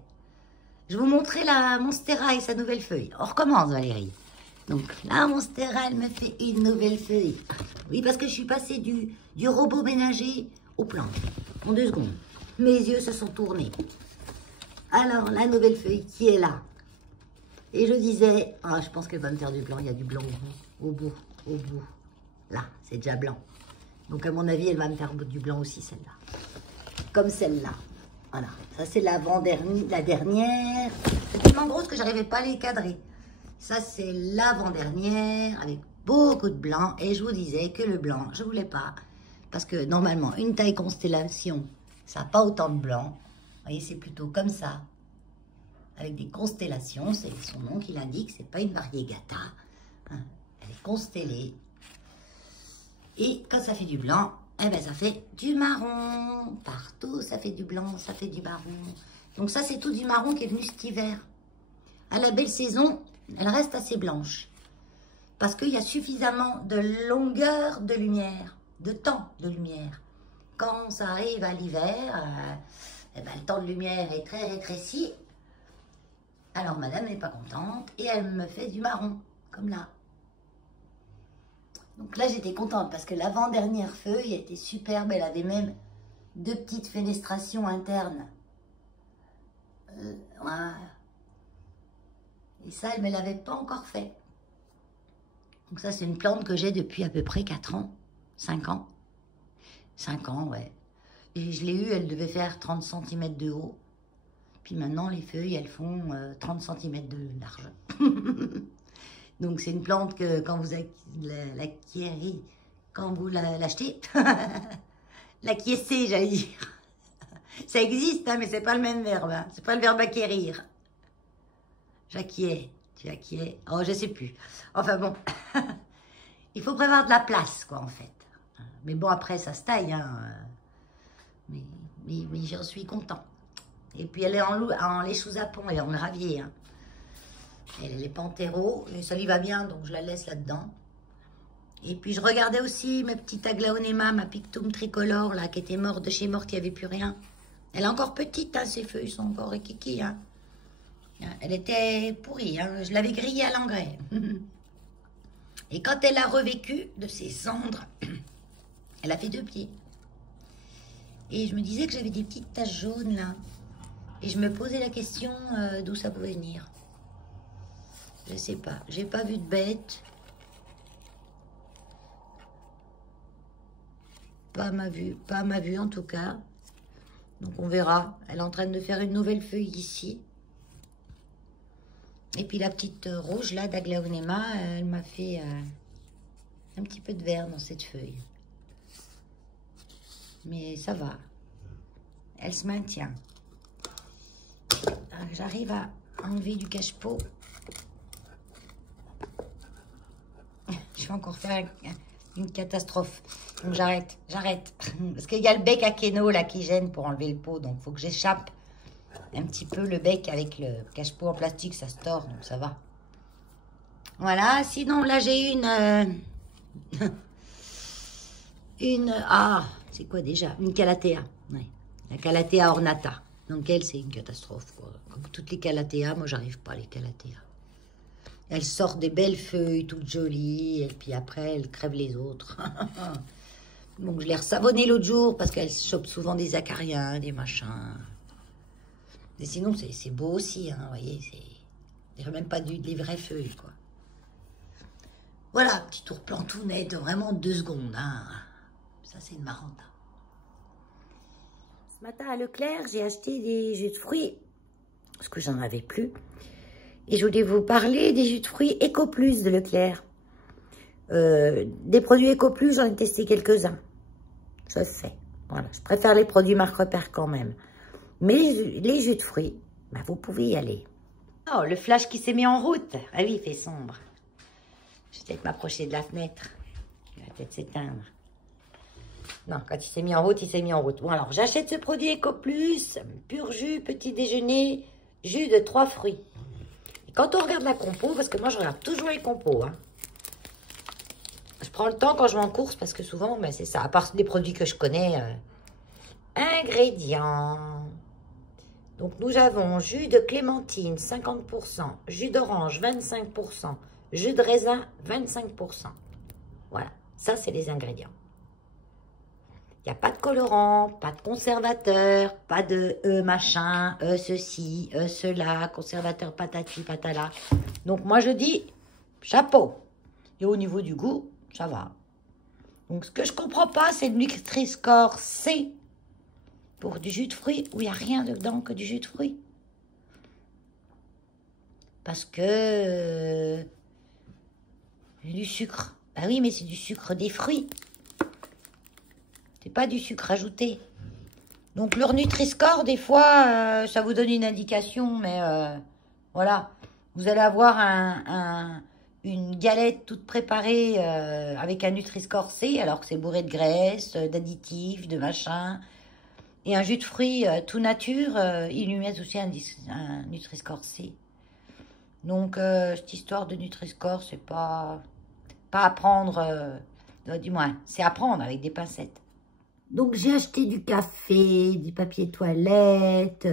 Je vous montrer la Monstera et sa nouvelle feuille. On recommence, Valérie. Donc, la Monstera, elle me fait une nouvelle feuille. Oui, parce que je suis passée du robot ménager au plan. En 2 secondes. Mes yeux se sont tournés. Alors, la nouvelle feuille qui est là. Et je disais, ah, je pense qu'elle va me faire du blanc. Il y a du blanc au bout. Là, c'est déjà blanc. Donc, à mon avis, elle va me faire du blanc aussi, celle-là. Comme celle-là. Voilà. Ça, c'est l'avant-dernière. La dernière. C'est tellement grosse que j'arrivais pas à les cadrer. Ça, c'est l'avant-dernière avec beaucoup de blanc. Et je vous disais que le blanc, je voulais pas. Parce que normalement, une taille constellation, ça n'a pas autant de blanc. Vous voyez, c'est plutôt comme ça. Avec des constellations, c'est son nom qui l'indique. C'est pas une variegata. Hein. Elle est constellée. Et quand ça fait du blanc, eh ben ça fait du marron. Partout, ça fait du blanc, ça fait du marron. Donc ça, c'est tout du marron qui est venu cet hiver. À la belle saison, elle reste assez blanche. Parce qu'il y a suffisamment de longueur de lumière, de temps de lumière. Quand ça arrive à l'hiver, eh ben, le temps de lumière est très rétréci. Alors madame n'est pas contente et elle me fait du marron, comme là. Donc là, j'étais contente parce que l'avant-dernière feuille était superbe. Elle avait même 2 petites fenestrations internes. Voilà. Et ça, elle ne me l'avait pas encore fait. Donc ça, c'est une plante que j'ai depuis à peu près 4 ans. 5 ans. 5 ans, ouais. Et je l'ai eue, elle devait faire 30 cm de haut. Puis maintenant, les feuilles, elles font 30 cm de large. Donc, c'est une plante que quand vous l'acquérez, quand vous l'achetez, l'acquiescez, j'allais dire. Ça existe, hein, mais c'est pas le même verbe. Hein. C'est pas le verbe acquérir. J'acquiers, tu acquiers. Oh, je sais plus. Enfin bon, il faut prévoir de la place, quoi, en fait. Mais bon, après, ça se taille, hein. Mais j'en suis content. Et puis, elle est en lait au Japon, elle est en gravier, hein. Elle est panthéro, et ça lui va bien, donc je la laisse là-dedans. Et puis je regardais aussi ma petite aglaonema, ma pictum tricolore, là, qui était morte de chez morte, il n'y avait plus rien. Elle est encore petite, hein, ses feuilles sont encore kiki, hein. Elle était pourrie, hein, je l'avais grillée à l'engrais. Et quand elle a revécu de ses cendres, elle a fait 2 pieds. Et je me disais que j'avais des petites taches jaunes, là. Et je me posais la question d'où ça pouvait venir. Je sais pas, j'ai pas vu de bête. Pas à ma vue en tout cas. Donc on verra. Elle est en train de faire une nouvelle feuille ici. Et puis la petite rouge là d'aglaonema, elle m'a fait un petit peu de vert dans cette feuille. Mais ça va. Elle se maintient. J'arrive à enlever du cache-pot. Je vais encore faire Une catastrophe. Donc j'arrête. Parce qu'il y a le bec à Keno là qui gêne pour enlever le pot. Donc il faut que j'échappe un petit peu le bec avec le cache-pot en plastique. Ça se tord, donc ça va. Voilà, sinon là j'ai ah, c'est quoi déjà? Une calathea. Ouais. La calathea ornata. Donc elle, c'est une catastrophe, quoi. Comme toutes les calatheas, moi j'arrive pas à les calatheas. Elle sort des belles feuilles toutes jolies, et puis après, elle crève les autres. Donc, je l'ai ressavonnée l'autre jour, parce qu'elle chope souvent des acariens, des machins. Mais sinon, c'est beau aussi, hein, vous voyez, c'est même pas des vraies feuilles, quoi. Voilà, petit tour plantounette, vraiment 2 secondes, hein. Ça, c'est une marranta. Ce matin, à Leclerc, j'ai acheté des jus de fruits, parce que j'en avais plus. Et je voulais vous parler des jus de fruits EcoPlus de Leclerc. Des produits EcoPlus, j'en ai testé quelques-uns. Ça se fait. Voilà, je préfère les produits marque repère quand même. Mais les jus de fruits, bah, vous pouvez y aller. Oh, le flash qui s'est mis en route. Ah oui, il fait sombre. Je vais peut-être m'approcher de la fenêtre. Il va peut-être s'éteindre. Non, quand il s'est mis en route, il s'est mis en route. Bon, alors, j'achète ce produit EcoPlus, pur jus, petit déjeuner, jus de 3 fruits. Quand on regarde la compo, parce que moi je regarde toujours les compos, hein. Je prends le temps quand je vais en course, parce que souvent, ben, c'est ça, à part des produits que je connais. Ingrédients. Donc nous avons jus de clémentine 50%, jus d'orange 25%, jus de raisin 25%. Voilà, ça c'est les ingrédients. Il n'y a pas de colorant, pas de conservateur, pas de machin, ceci, cela, conservateur patati patala. Donc moi je dis chapeau. Et au niveau du goût, ça va. Donc ce que je comprends pas, c'est le Nutri-Score C pour du jus de fruits où il n'y a rien dedans que du jus de fruits. Parce que du sucre. Bah oui, mais c'est du sucre des fruits. C'est pas du sucre ajouté. Donc leur Nutri-Score, des fois, ça vous donne une indication, mais voilà. Vous allez avoir une galette toute préparée avec un Nutri-Score C, alors que c'est bourré de graisse, d'additifs, de machin. Et un jus de fruits tout nature, ils lui mettent aussi un Nutri-Score C. Donc cette histoire de Nutri-Score, c'est pas à prendre, du moins, c'est à prendre avec des pincettes. Donc, j'ai acheté du café, du papier toilette,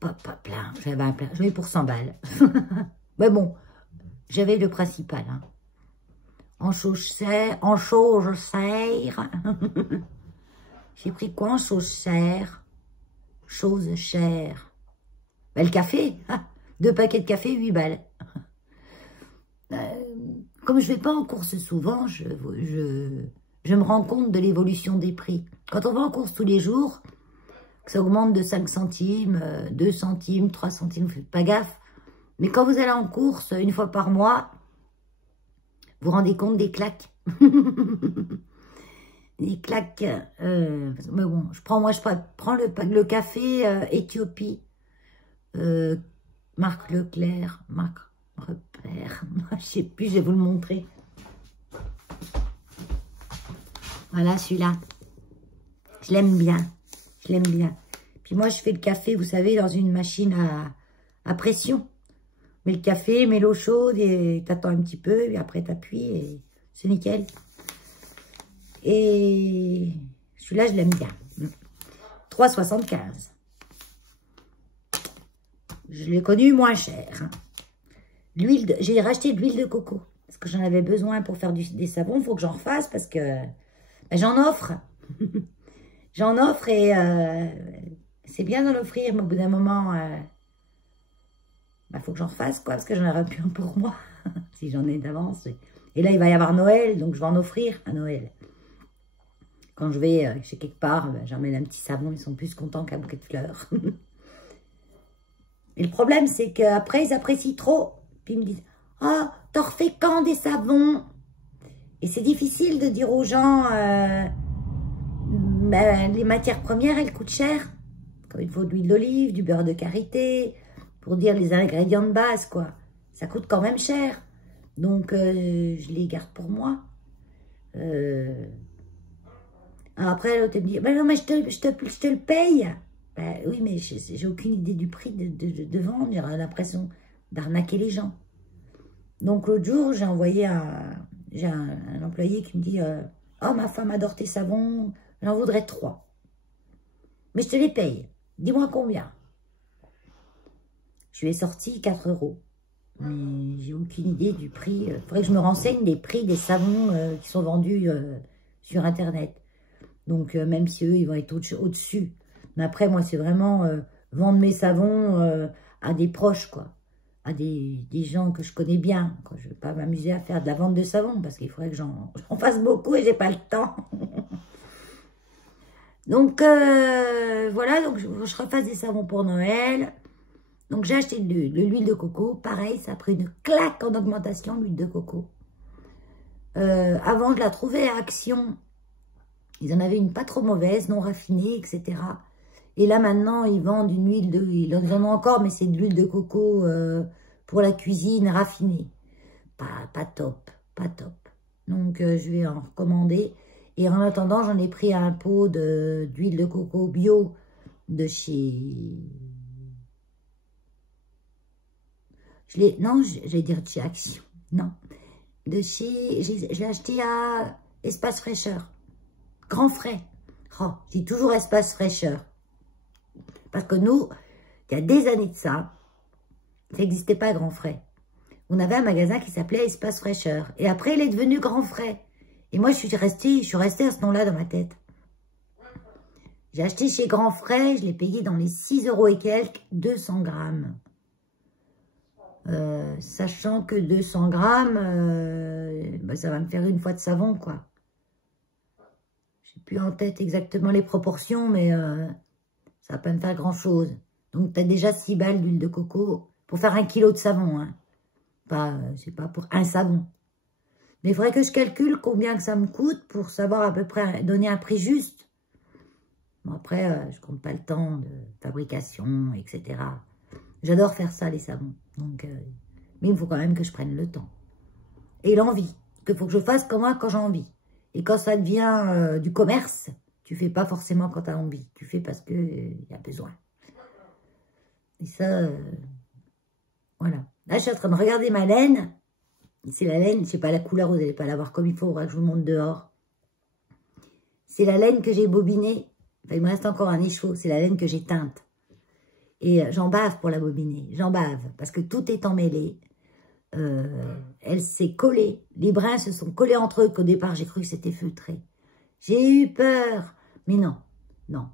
pas plein, j'avais un plein, j'avais pour 100 balles. Mais bon, j'avais le principal. Hein. En chose chère. J'ai pris quoi en chose chère? Chose chère. Ben, le café, 2 paquets de café, 8 balles. Comme je ne vais pas en course souvent, je me rends compte de l'évolution des prix. Quand on va en course tous les jours, que ça augmente de 5 centimes, 2 centimes, 3 centimes, vous ne faites pas gaffe. Mais quand vous allez en course, une fois par mois, vous vous rendez compte des claques. Des claques. Mais bon, je prends le café Éthiopie. Marque Leclerc, marque repère. Je ne sais plus, je vais vous le montrer. Voilà, celui-là. Je l'aime bien. Je l'aime bien. Puis moi, je fais le café, vous savez, dans une machine à pression. Mets le café, mets l'eau chaude et t'attends un petit peu. Et après, t'appuies et c'est nickel. Et celui-là, je l'aime bien. 3,75. Je l'ai connu moins cher. Hein. J'ai racheté de l'huile de coco. Parce que j'en avais besoin pour faire des savons. Il faut que j'en refasse parce que ben, j'en offre. J'en offre et c'est bien d'en offrir. Mais au bout d'un moment, faut que j'en refasse quoi. Parce que j'en aurais plus un pour moi. Si j'en ai d'avance. Et là, il va y avoir Noël. Donc, je vais en offrir à Noël. Quand je vais chez quelque part, ben, j'emmène un petit savon. Ils sont plus contents qu'un bouquet de fleurs. Et le problème, c'est qu'après, ils apprécient trop. Puis ils me disent, « Oh, t'en refais quand des savons ?» Et c'est difficile de dire aux gens, ben, les matières premières, elles coûtent cher. Comme il faut de l'huile d'olive, du beurre de karité, pour dire les ingrédients de base, quoi. Ça coûte quand même cher. Donc, je les garde pour moi. Après, l'autre me dit, bah non, mais je te le paye. Ben, oui, mais j'ai aucune idée du prix de vendre. J'ai l'impression d'arnaquer les gens. Donc, l'autre jour, j'ai un employé qui me dit, oh, ma femme adore tes savons, j'en voudrais 3. Mais je te les paye. Dis-moi combien. Je lui ai sorti 4 €. Mais j'ai aucune idée du prix. Il faudrait que je me renseigne des prix des savons qui sont vendus sur Internet. Donc, même si eux, ils vont être au-dessus. Mais après, moi, c'est vraiment vendre mes savons à des proches, quoi. À des gens que je connais bien. Je ne vais pas m'amuser à faire de la vente de savon parce qu'il faudrait que j'en fasse beaucoup et j'ai pas le temps. Donc, voilà. Donc, je refasse des savons pour Noël. Donc, j'ai acheté de l'huile de coco. Pareil, ça a pris une claque en augmentation, l'huile de coco. Avant, je la trouvais à Action. Ils en avaient une pas trop mauvaise, non raffinée, etc. Et là, maintenant, ils vendent une huile ils en ont encore, mais c'est de l'huile de coco pour la cuisine raffinée. Pas top, pas top. Donc, je vais en recommander. Et en attendant, j'en ai pris un pot d'huile de coco bio de chez... Non, j'allais dire de chez Action. Non. De chez... Je l'ai acheté à Espace Fraîcheur. Grand Frais. Oh, je dis toujours Espace Fraîcheur. Parce que nous, il y a des années de ça, ça n'existait pas Grand Frais. On avait un magasin qui s'appelait Espace Fraîcheur. Et après, il est devenu Grand Frais. Et moi, je suis restée à ce nom-là dans ma tête. J'ai acheté chez Grand Frais, je l'ai payé dans les 6 € et quelques, 200 grammes. Sachant que 200 grammes, bah, ça va me faire une fois de savon, quoi. Je n'ai plus en tête exactement les proportions, mais ça va pas me faire grand-chose. Donc, tu as déjà 6 balles d'huile de coco pour faire 1 kilo de savon. Hein. C'est pas pour un savon. Mais il faudrait que je calcule combien que ça me coûte pour savoir à peu près, donner un prix juste. Bon, après, je compte pas le temps de fabrication, etc. J'adore faire ça, les savons. Donc, mais il faut quand même que je prenne le temps. Et l'envie. Qu'il faut que je fasse comme moi quand j'ai envie. Et quand ça devient du commerce, tu fais pas forcément quand tu as envie. Tu fais parce que y a besoin. Et ça, voilà. Là, je suis en train de regarder ma laine. C'est la laine, je sais pas la couleur, vous n'allez pas la voir comme il faut, il faudra que je vous montre dehors. C'est la laine que j'ai bobinée. Enfin, il me reste encore un écheveau, c'est la laine que j'ai teinte. Et j'en bave pour la bobiner, j'en bave, parce que tout est emmêlé. Elle s'est collée, les brins se sont collés entre eux, qu'au départ j'ai cru que c'était feutré. J'ai eu peur, mais non, non.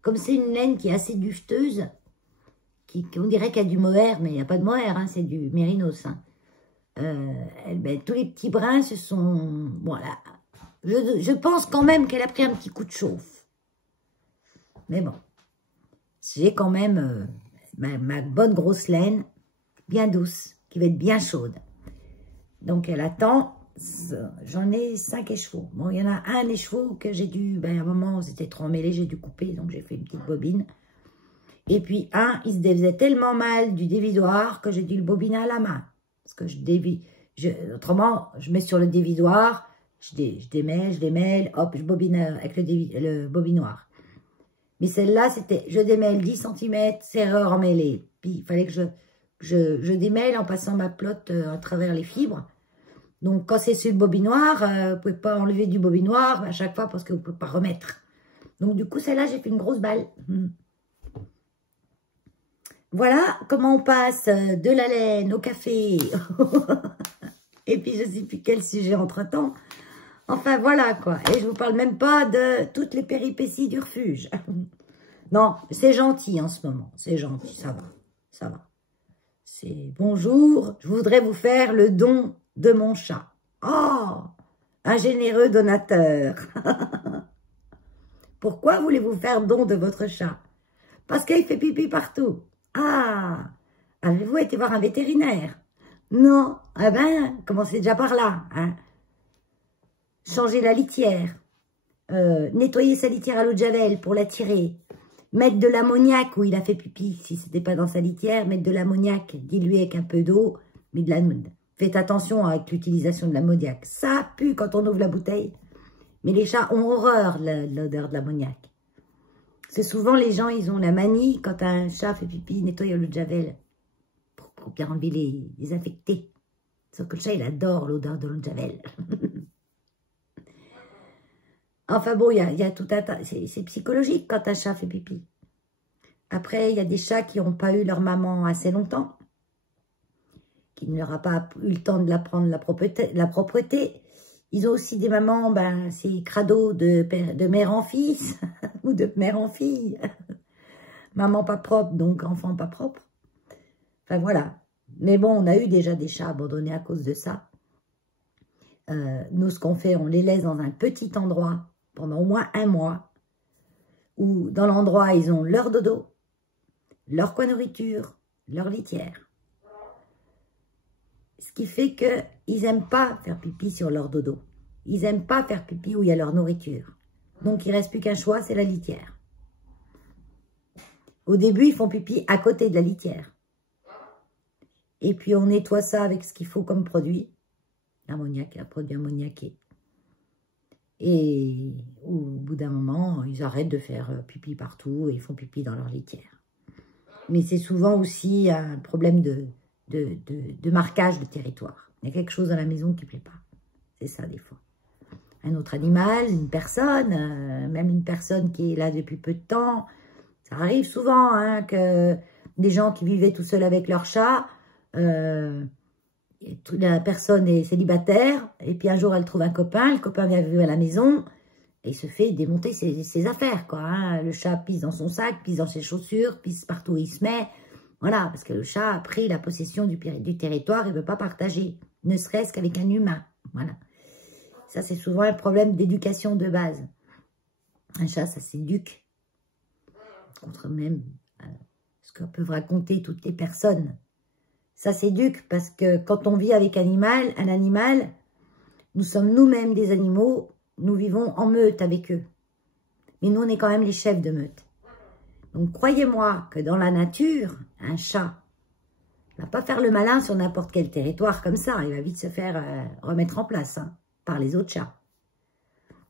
Comme c'est une laine qui est assez duveteuse, on dirait qu'il y a du mohair, mais il n'y a pas de mohair, hein, c'est du mérinos. Hein. Ben, tous les petits brins se sont... Voilà. Je pense quand même qu'elle a pris un petit coup de chauffe. Mais bon. J'ai quand même ma bonne grosse laine, bien douce, qui va être bien chaude. Donc, elle attend. J'en ai 5 écheveaux. Bon, il y en a un écheveau que j'ai dû... Ben, à un moment, c'était trop emmêlé, j'ai dû couper. Donc, j'ai fait une petite bobine. Et puis, il se défaisait tellement mal du dévidoir que j'ai dû le bobiner à la main. Parce que autrement, je mets sur le dévidoir, je démêle, hop, je bobine avec le bobinoir. Mais celle-là, c'était, je démêle 10 cm, serreur emmêlée. Puis, il fallait que je démêle en passant ma pelote à travers les fibres. Donc, quand c'est sur le bobinoir, vous ne pouvez pas enlever du bobinoir à chaque fois parce que vous ne pouvez pas remettre. Donc, du coup, celle-là, j'ai fait une grosse balle. Voilà comment on passe de la laine au café. Et puis, je ne sais plus quel sujet entre-temps. Enfin, voilà, quoi. Et je ne vous parle même pas de toutes les péripéties du refuge. Non, c'est gentil en ce moment. C'est gentil, ça va. Ça va. C'est bonjour, je voudrais vous faire le don de mon chat. Oh, un généreux donateur. Pourquoi voulez-vous faire don de votre chat? Parce qu'il fait pipi partout. Ah, avez-vous été voir un vétérinaire? Non. Ah ben, commencez déjà par là. Hein. Changer la litière. Nettoyer sa litière à l'eau de javel pour la tirer. Mettre de l'ammoniac où il a fait pipi, si ce n'était pas dans sa litière. Mettre de l'ammoniac dilué avec un peu d'eau. Mais Faites attention avec l'utilisation de l'ammoniac. Ça pue quand on ouvre la bouteille. Mais les chats ont horreur de l'odeur de l'ammoniac. C'est souvent les gens, ils ont la manie, quand un chat fait pipi, nettoyer l'eau de javel pour bien enlever les infectés. Sauf que le chat, il adore l'odeur de l'eau de javel. Enfin bon, il y a tout un tas. C'est psychologique quand un chat fait pipi. Après, il y a des chats qui n'ont pas eu leur maman assez longtemps, qui ne leur a pas eu le temps de l'apprendre la propreté. Ils ont aussi des mamans, ben, c'est crado de mère en fils ou de mère en fille. Maman pas propre, donc enfant pas propre. Enfin voilà. Mais bon, on a eu déjà des chats abandonnés à cause de ça. Nous, ce qu'on fait, on les laisse dans un petit endroit pendant au moins 1 mois, où dans l'endroit, ils ont leur dodo, leur coin nourriture, leur litière. Ce qui fait qu'ils n'aiment pas faire pipi sur leur dodo. Ils n'aiment pas faire pipi où il y a leur nourriture. Donc, il ne reste plus qu'un choix, c'est la litière. Au début, ils font pipi à côté de la litière. Et puis, on nettoie ça avec ce qu'il faut comme produit. L'ammoniac, un produit ammoniaqué. Et au bout d'un moment, ils arrêtent de faire pipi partout et ils font pipi dans leur litière. Mais c'est souvent aussi un problème de marquage de territoire. Il y a quelque chose dans la maison qui ne plaît pas. C'est ça, des fois. Un autre animal, une personne, même une personne qui est là depuis peu de temps. Ça arrive souvent hein, que des gens qui vivaient tout seuls avec leur chat, la personne est célibataire, et puis un jour elle trouve un copain, le copain vient vivre à la maison, et il se fait démonter ses affaires, quoi. Hein. Le chat pisse dans son sac, pisse dans ses chaussures, pisse partout où il se met. Voilà, parce que le chat a pris la possession du territoire et ne veut pas partager, ne serait-ce qu'avec un humain. Voilà. Ça, c'est souvent un problème d'éducation de base. Un chat, ça s'éduque. Contre même ce que peuvent raconter toutes les personnes. Ça s'éduque parce que quand on vit avec un animal, nous sommes nous-mêmes des animaux, nous vivons en meute avec eux. Mais nous, on est quand même les chefs de meute. Donc, croyez-moi que dans la nature, un chat ne va pas faire le malin sur n'importe quel territoire comme ça. Il va vite se faire remettre en place hein, par les autres chats.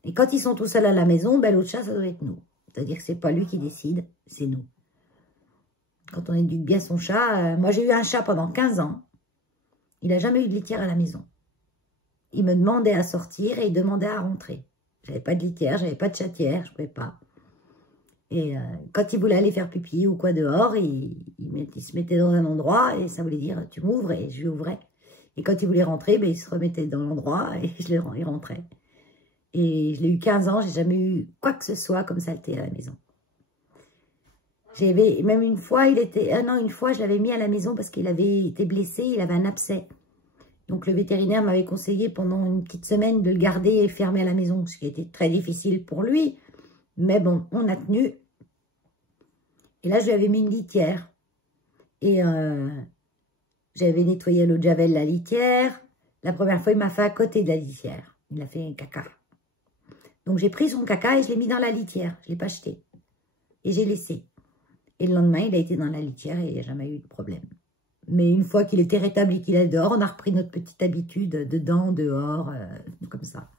Et quand ils sont tout seuls à la maison, ben, l'autre chat, ça doit être nous. C'est-à-dire que ce n'est pas lui qui décide, c'est nous. Quand on éduque bien son chat, moi j'ai eu un chat pendant 15 ans. Il n'a jamais eu de litière à la maison. Il me demandait à sortir et il demandait à rentrer. J'avais pas de litière, j'avais pas de chatière, je ne pouvais pas. Et quand il voulait aller faire pipi ou quoi dehors, il se mettait dans un endroit et ça voulait dire tu m'ouvres et je lui ouvrais. Et quand il voulait rentrer, ben, il se remettait dans l'endroit et il rentrait. Et je l'ai eu 15 ans, j'ai jamais eu quoi que ce soit comme saleté à la maison. J'avais même une fois, une fois, je l'avais mis à la maison parce qu'il avait été blessé, il avait un abcès. Donc le vétérinaire m'avait conseillé pendant une petite semaine de le garder fermé à la maison, ce qui était très difficile pour lui. Mais bon, on a tenu. Et là, je lui avais mis une litière. Et j'avais nettoyé l'eau de javel la litière. La première fois, il m'a fait à côté de la litière. Il a fait un caca. Donc j'ai pris son caca et je l'ai mis dans la litière. Je ne l'ai pas jeté. Et j'ai laissé. Et le lendemain, il a été dans la litière et il n'y a jamais eu de problème. Mais une fois qu'il était rétabli, qu'il est dehors, on a repris notre petite habitude dedans, dehors, comme ça.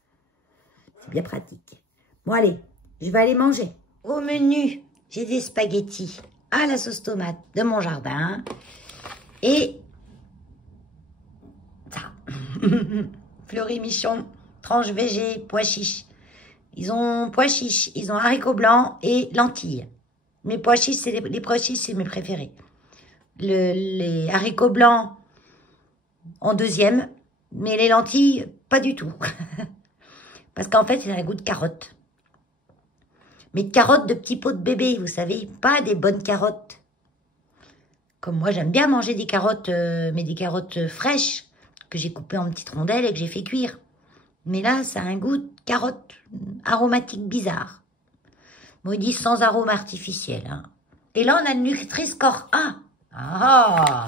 C'est bien pratique. Bon, allez, je vais aller manger. Au menu, j'ai des spaghettis à la sauce tomate de mon jardin. Et ça. Fleury Michon, tranche végé, pois chiches. Ils ont pois chiches, ils ont haricots blancs et lentilles. Mes pois chiches, les pois chiches, c'est mes préférés. Les haricots blancs en deuxième, mais les lentilles, pas du tout. Parce qu'en fait, c'est un goût de carotte. Mais de carottes de petits pots de bébé, vous savez, pas des bonnes carottes. Comme moi, j'aime bien manger des carottes, mais des carottes fraîches, que j'ai coupées en petites rondelles et que j'ai fait cuire. Mais là, ça a un goût de carotte aromatique bizarre. Bon, ils disent sans arôme artificiel. Hein. Et là, on a le Nutri-Score 1. Ah!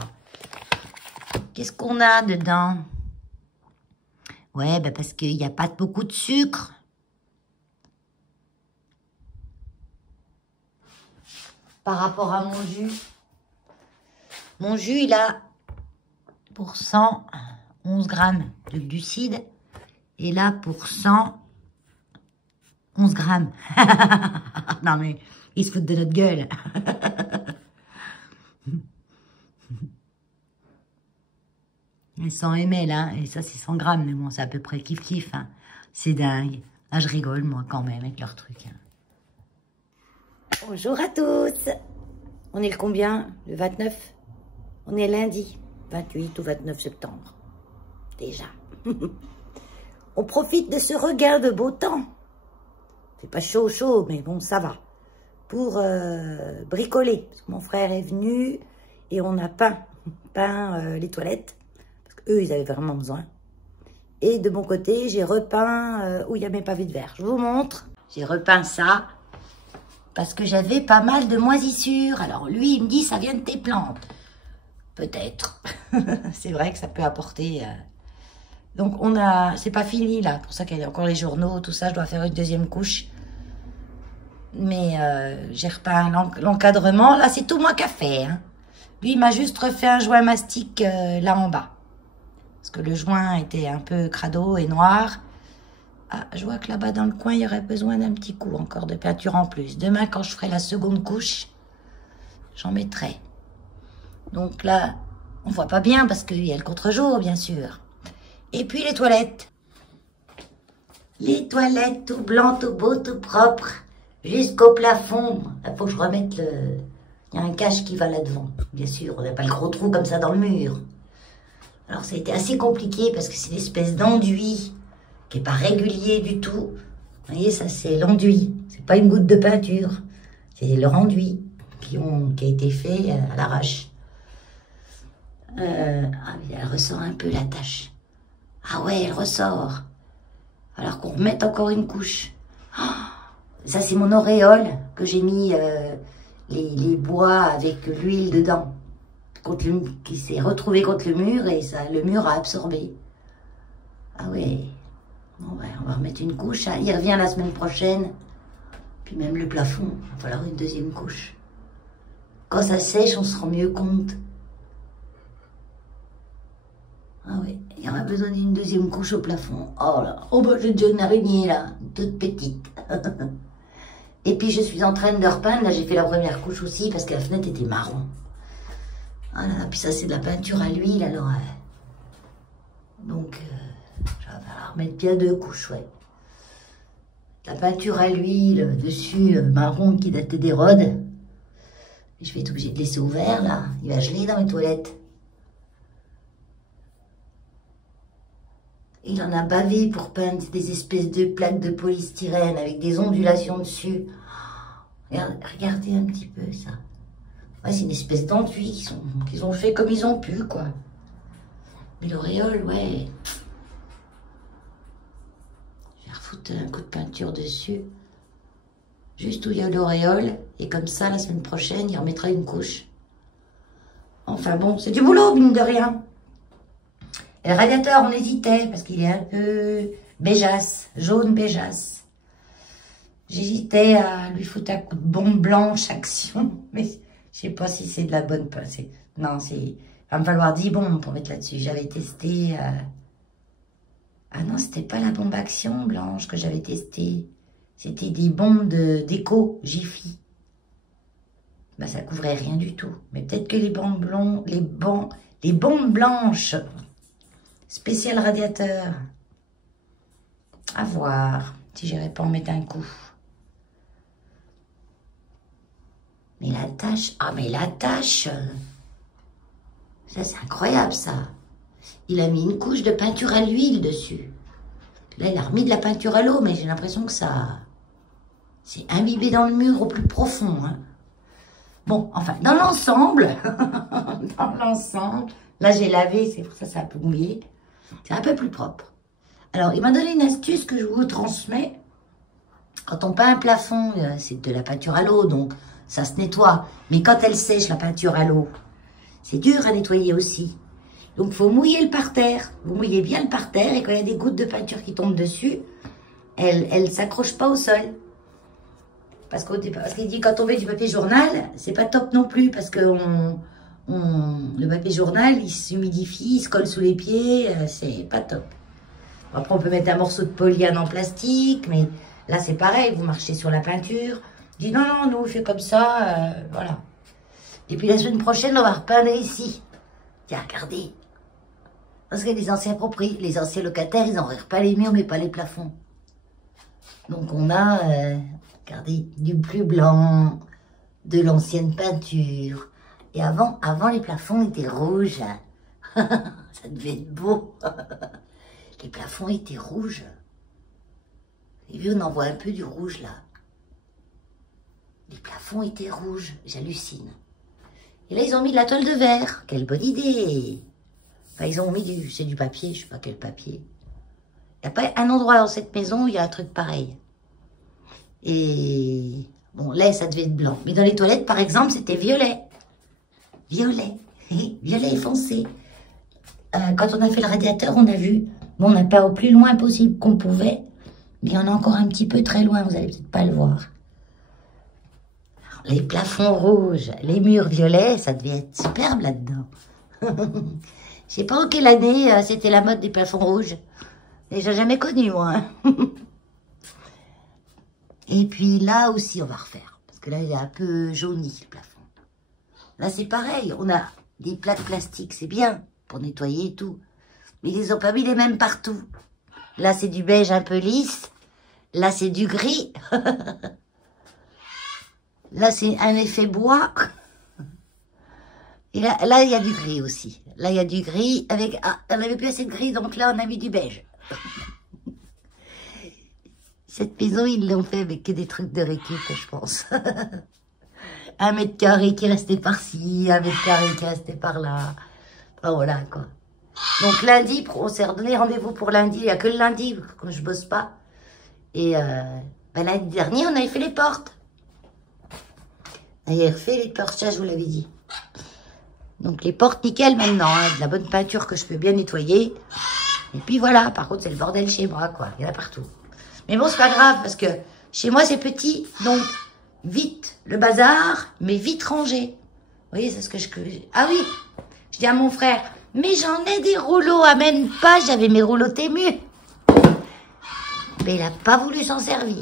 Qu'est-ce qu'on a dedans? Ouais, bah parce qu'il n'y a pas beaucoup de sucre. Par rapport à mon jus. Mon jus, il a pour 100 11 grammes de glucides. Et là, pour 100, 11 grammes. Non, mais ils se foutent de notre gueule. Et 100 ml, hein, et ça, c'est 100 grammes. Mais bon, c'est à peu près kiff-kiff. Hein. C'est dingue. Ah, je rigole, moi, quand même, avec leur truc. Hein. Bonjour à tous. On est le combien? Le 29. On est lundi, 28 ou 29 septembre. Déjà. On profite de ce regain de beau temps. C'est pas chaud, chaud, mais bon, ça va. Pour bricoler. Parce que mon frère est venu et on a peint les toilettes. Parce qu'eux, ils avaient vraiment besoin. Et de mon côté, j'ai repeint où il y a mes pavés de verre. Je vous montre. J'ai repeint ça. Parce que j'avais pas mal de moisissures. Alors lui, il me dit, ça vient de tes plantes. Peut-être. C'est vrai que ça peut apporter... Donc on a... C'est pas fini là. Pour ça qu'il y a encore les journaux, tout ça. Je dois faire une deuxième couche. Mais j'ai repeint l'encadrement. Là, c'est tout moi qui a fait. Hein. Lui, il m'a juste refait un joint mastic là en bas. Parce que le joint était un peu crado et noir. Ah, je vois que là-bas dans le coin, il y aurait besoin d'un petit coup encore de peinture en plus. Demain, quand je ferai la seconde couche, j'en mettrai. Donc là, on voit pas bien parce qu'il y a le contre-jour, bien sûr. Et puis les toilettes. Les toilettes tout blanc, tout beau, tout propre, jusqu'au plafond. Il faut que je remette le... Il y a un cache qui va là devant. Bien sûr, on n'a pas le gros trou comme ça dans le mur. Alors ça a été assez compliqué parce que c'est une espèce d'enduit qui n'est pas régulier du tout. Vous voyez, ça c'est l'enduit. C'est pas une goutte de peinture. C'est leur enduit qui a été fait à l'arrache. Elle ressort un peu la tache. Ah ouais, elle ressort. Alors qu'on remette encore une couche. Oh, ça c'est mon auréole que j'ai mis les bois avec l'huile dedans. Qui s'est retrouvé contre le mur et ça, le mur a absorbé. Ah ouais. Bon, ouais, on va remettre une couche. Hein. Il revient la semaine prochaine. Puis même le plafond, il va falloir une deuxième couche. Quand ça sèche, on se rend mieux compte. Ah oui, il y aura besoin d'une deuxième couche au plafond. Oh là, oh bah j'ai déjà une araignée là, toute petite. Et puis je suis en train de repeindre. Là j'ai fait la première couche aussi parce que la fenêtre était marron. Ah là là, puis ça c'est de la peinture à l'huile alors. Donc... je vais falloir mettre bien 2 couches, ouais. La peinture à l'huile dessus, marron qui datait des Rhodes. Je vais être obligée de laisser ouvert, là. Il va geler dans les toilettes. Il en a bavé pour peindre des espèces de plaques de polystyrène avec des ondulations dessus. Regardez un petit peu ça. Ouais, c'est une espèce d'enduit qu'ils ont fait comme ils ont pu, quoi. Mais l'auréole, ouais... foutre un coup de peinture dessus, juste où il y a l'auréole, et comme ça, la semaine prochaine, il remettra une couche. Enfin bon, c'est du boulot, mine de rien. Et le radiateur, on hésitait, parce qu'il est un peu béjasse, jaune béjasse. J'hésitais à lui foutre un coup de bombe blanche, action, mais je sais pas si c'est de la bonne... Non, il va me falloir 10 bombes pour mettre là-dessus. J'avais testé... Ah non, c'était pas la bombe action blanche que j'avais testée. C'était des bombes d'éco, Jiffy. Ben, ça couvrait rien du tout. Mais peut-être que les bombes les bombes blanches, spécial radiateur. À voir si j'irais pas en mettre un coup. Mais la tache, ah mais la tache, ça c'est incroyable ça. Il a mis une couche de peinture à l'huile dessus. Là, il a remis de la peinture à l'eau, mais j'ai l'impression que ça... c'est imbibé dans le mur au plus profond. Hein. Bon, enfin, dans l'ensemble, là, j'ai lavé, c'est pour ça que ça a un peu mouillé. C'est un peu plus propre. Alors, il m'a donné une astuce que je vous transmets. Quand on peint un plafond, c'est de la peinture à l'eau, donc ça se nettoie. Mais quand elle sèche, la peinture à l'eau, c'est dur à nettoyer aussi. Donc, il faut mouiller le parterre. Vous mouillez bien le parterre et quand il y a des gouttes de peinture qui tombent dessus, elle ne s'accroche pas au sol. Parce qu'il dit quand on met du papier journal, c'est pas top non plus parce qu'on le papier journal, il s'humidifie, il se colle sous les pieds, c'est pas top. Après, on peut mettre un morceau de polyane en plastique, mais là, c'est pareil, vous marchez sur la peinture. Je dis non, non, nous, on fait comme ça, voilà. Et puis la semaine prochaine, on va repeindre ici. Tiens, regardez. Parce que les anciens propriétaires, les anciens locataires, ils n'ont pas les murs, mais pas les plafonds. Donc on a, regardez, du plus blanc, de l'ancienne peinture. Et avant, les plafonds étaient rouges. Ça devait être beau. Les plafonds étaient rouges. Et vu, on en voit un peu du rouge là. Les plafonds étaient rouges, j'hallucine. Et là, ils ont mis de la toile de verre. Quelle bonne idée. Enfin, ils ont mis c'est du papier, je sais pas quel papier. Il n'y a pas un endroit dans cette maison où il y a un truc pareil. Et bon, là, ça devait être blanc. Mais dans les toilettes, par exemple, c'était violet. Violet. Violet foncé. Quand on a fait le radiateur, on a vu. Bon, on n'a pas au plus loin possible qu'on pouvait. Mais il y en a encore un petit peu très loin. Vous allez peut-être pas le voir. Alors, les plafonds rouges, les murs violets, ça devait être superbe là-dedans. Je sais pas en quelle année c'était la mode des plafonds rouges. Et j'ai jamais connu, moi. Et puis là aussi, on va refaire. Parce que là, il est un peu jauni, le plafond. Là, c'est pareil. On a des plaques plastiques, c'est bien, pour nettoyer et tout. Mais ils ont pas mis les mêmes partout. Là, c'est du beige un peu lisse. Là, c'est du gris. Là, c'est un effet bois. Et là, il y a du gris aussi. Là, il y a du gris avec... Ah, on n'avait plus assez de gris, donc là, on a mis du beige. Cette maison, ils l'ont fait avec que des trucs de récup, je pense. 1 mètre carré qui restait par-ci, 1 mètre carré qui restait par-là. Enfin, voilà, quoi. Donc, lundi, on s'est redonné rendez-vous pour lundi. Il n'y a que le lundi, quand je bosse pas. Et ben, lundi dernier, on avait fait les portes. On avait refait les portes, ça, je vous l'avais dit. Donc, les portes, nickel maintenant. Hein, de la bonne peinture que je peux bien nettoyer. Et puis, voilà. Par contre, c'est le bordel chez moi, quoi. Il y en a partout. Mais bon, c'est pas grave, parce que chez moi, c'est petit. Donc, vite le bazar, mais vite rangé. Vous voyez, c'est ce que je... Ah oui, je dis à mon frère, mais j'en ai des rouleaux, amène pas, j'avais mes rouleaux Tému. Mais il a pas voulu s'en servir.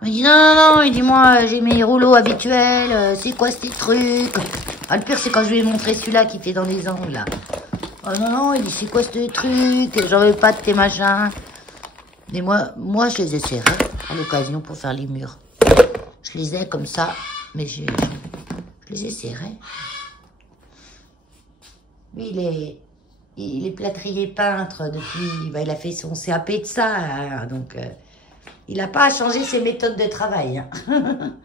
Il me dit, non, non, non, il dit, moi, j'ai mes rouleaux habituels, c'est quoi ces trucs? Ah, le pire, c'est quand je lui ai montré celui-là qui fait dans les angles, là. Oh non, non, il dit, c'est quoi ce truc? J'en veux pas de tes machins. Mais moi, je les ai serrés à l'occasion pour faire les murs. Je les ai comme ça, mais je les ai serrés. Lui, il est plâtrier peintre depuis... Bah, il a fait son CAP de ça, hein, donc il n'a pas à changer ses méthodes de travail. Hein.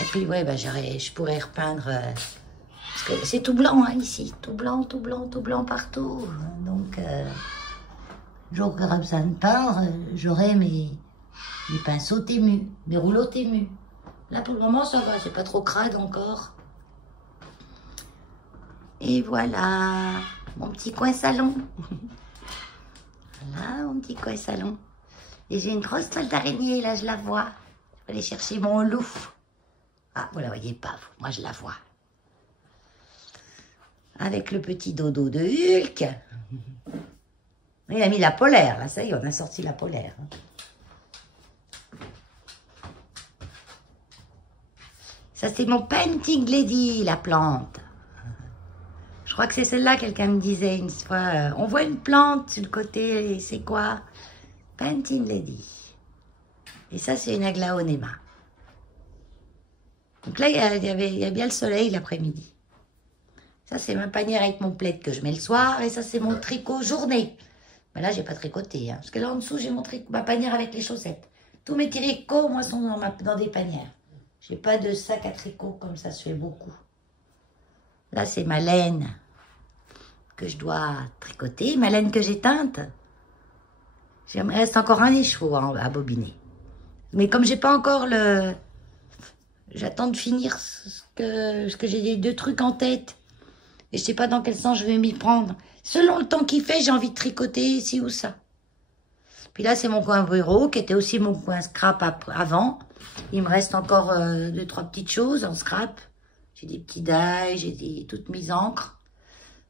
Et puis, ouais, bah, je pourrais repeindre... parce que c'est tout blanc, hein, ici. Tout blanc, tout blanc, tout blanc partout. Donc, j'aurais besoin de peindre, j'aurais mes pinceaux Tému, mes rouleaux Tému. Là, pour le moment, ça va, c'est pas trop crade encore. Et voilà, mon petit coin salon. Voilà, mon petit coin salon. Et j'ai une grosse toile d'araignée, là, je la vois. Je vais aller chercher mon loup. Ah, vous la voyez pas, vous. Moi, je la vois. Avec le petit dodo de Hulk. Il a mis la polaire, là, ça y est, on a sorti la polaire. Ça, c'est mon Painting Lady, la plante. Je crois que c'est celle-là, quelqu'un me disait une fois. On voit une plante sur le côté, et c'est quoi? Painting Lady. Et ça, c'est une aglaonema. Donc là, il y a bien le soleil l'après-midi. Ça, c'est ma panière avec mon plaid que je mets le soir. Et ça, c'est mon tricot journée. Mais là, j'ai pas tricoté. Hein, parce que là, en dessous, j'ai ma panière avec les chaussettes. Tous mes tricots, moi, sont dans des panières. J'ai pas de sac à tricot comme ça se fait beaucoup. Là, c'est ma laine que je dois tricoter. Ma laine que j'ai teinte. Il me reste encore un écheveau à bobiner. Mais comme j'ai pas encore le... J'attends de finir ce que j'ai des 2 trucs en tête. Et je sais pas dans quel sens je vais m'y prendre. Selon le temps qu'il fait, j'ai envie de tricoter ici ou ça. Puis là, c'est mon coin bureau, qui était aussi mon coin scrap avant. Il me reste encore 2-3 petites choses en scrap. J'ai des petits die, toutes mes encres.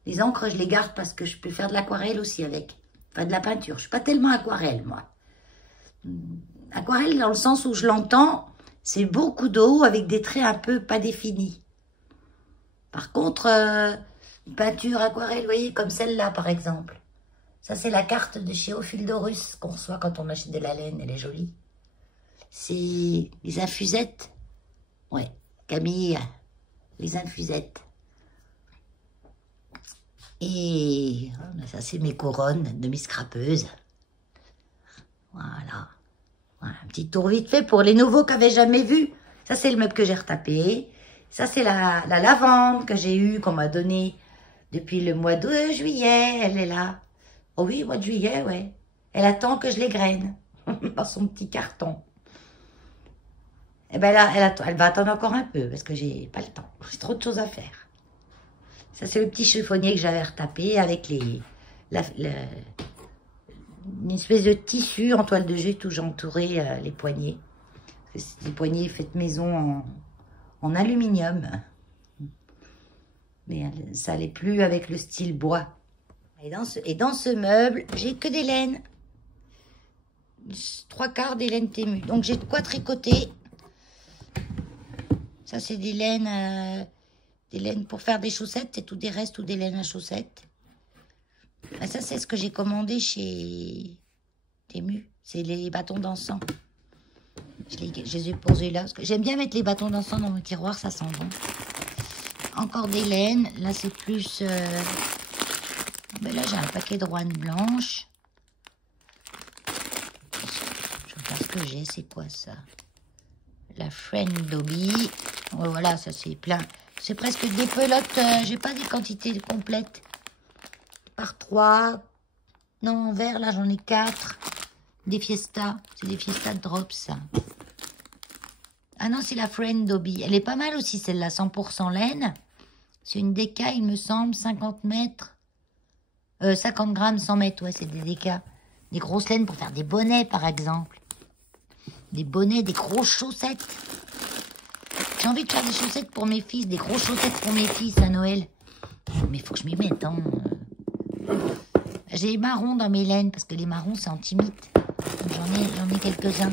Les encres, je les garde parce que je peux faire de l'aquarelle aussi avec. Enfin, de la peinture. Je suis pas tellement aquarelle, moi. Aquarelle, dans le sens où je l'entends, c'est beaucoup d'eau avec des traits un peu pas définis. Par contre, peinture aquarelle, vous voyez, comme celle-là, par exemple. Ça, c'est la carte de chez Ophildorus qu'on reçoit quand on achète de la laine. Elle est jolie. C'est les infusettes. Ouais, Camille, les infusettes. Et ça, c'est mes couronnes de mes scrapeuses. Voilà. Voilà. Un petit tour vite fait pour les nouveaux qui n'avaient jamais vu. Ça, c'est le meuble que j'ai retapé. Ça, c'est la lavande que j'ai eue, qu'on m'a donnée depuis le mois de juillet. Elle est là. Oh oui, mois de juillet, ouais. Elle attend que je les graine dans son petit carton. Et bien là, elle va attendre encore un peu parce que j'ai pas le temps. J'ai trop de choses à faire. Ça, c'est le petit chiffonnier que j'avais retapé avec une espèce de tissu en toile de jute où j'ai entouré les poignées. C'est des poignées faites maison en aluminium. Mais ça n'allait plus avec le style bois. Et dans ce meuble, j'ai que des laines. 3/4 des laines Temu. Donc j'ai de quoi tricoter. Ça, c'est des laines pour faire des chaussettes. C'est tout des restes ou des laines à chaussettes. Ah, ça, c'est ce que j'ai commandé chez Temu. C'est les bâtons d'encens. Je les ai posés là. Parce que j'aime bien mettre les bâtons d'encens dans mon tiroir. Ça sent bon. Encore des laines. Là, c'est plus... Ben là, j'ai un paquet de Roanne blanche. Je regarde ce que j'ai. C'est quoi ça? La Friend Dobby. Ouais, voilà, ça c'est plein. C'est presque des pelotes. J'ai pas des quantités complètes. Par 3. Non, en vert, là, j'en ai 4. Des Fiesta. C'est des Fiesta Drops, ça. Ah non, c'est la Friend Dobby. Elle est pas mal aussi, celle-là. 100% laine. C'est une déca, il me semble. 50 mètres. 50 grammes, 100 mètres. Ouais, c'est des décas. Des grosses laines pour faire des bonnets, par exemple. Des bonnets, des grosses chaussettes. J'ai envie de faire des chaussettes pour mes fils. Des grosses chaussettes pour mes fils à Noël. Mais il faut que je m'y mette, hein. J'ai les marrons dans mes laines, parce que les marrons, c'est anti-mythe. J'en ai quelques-uns.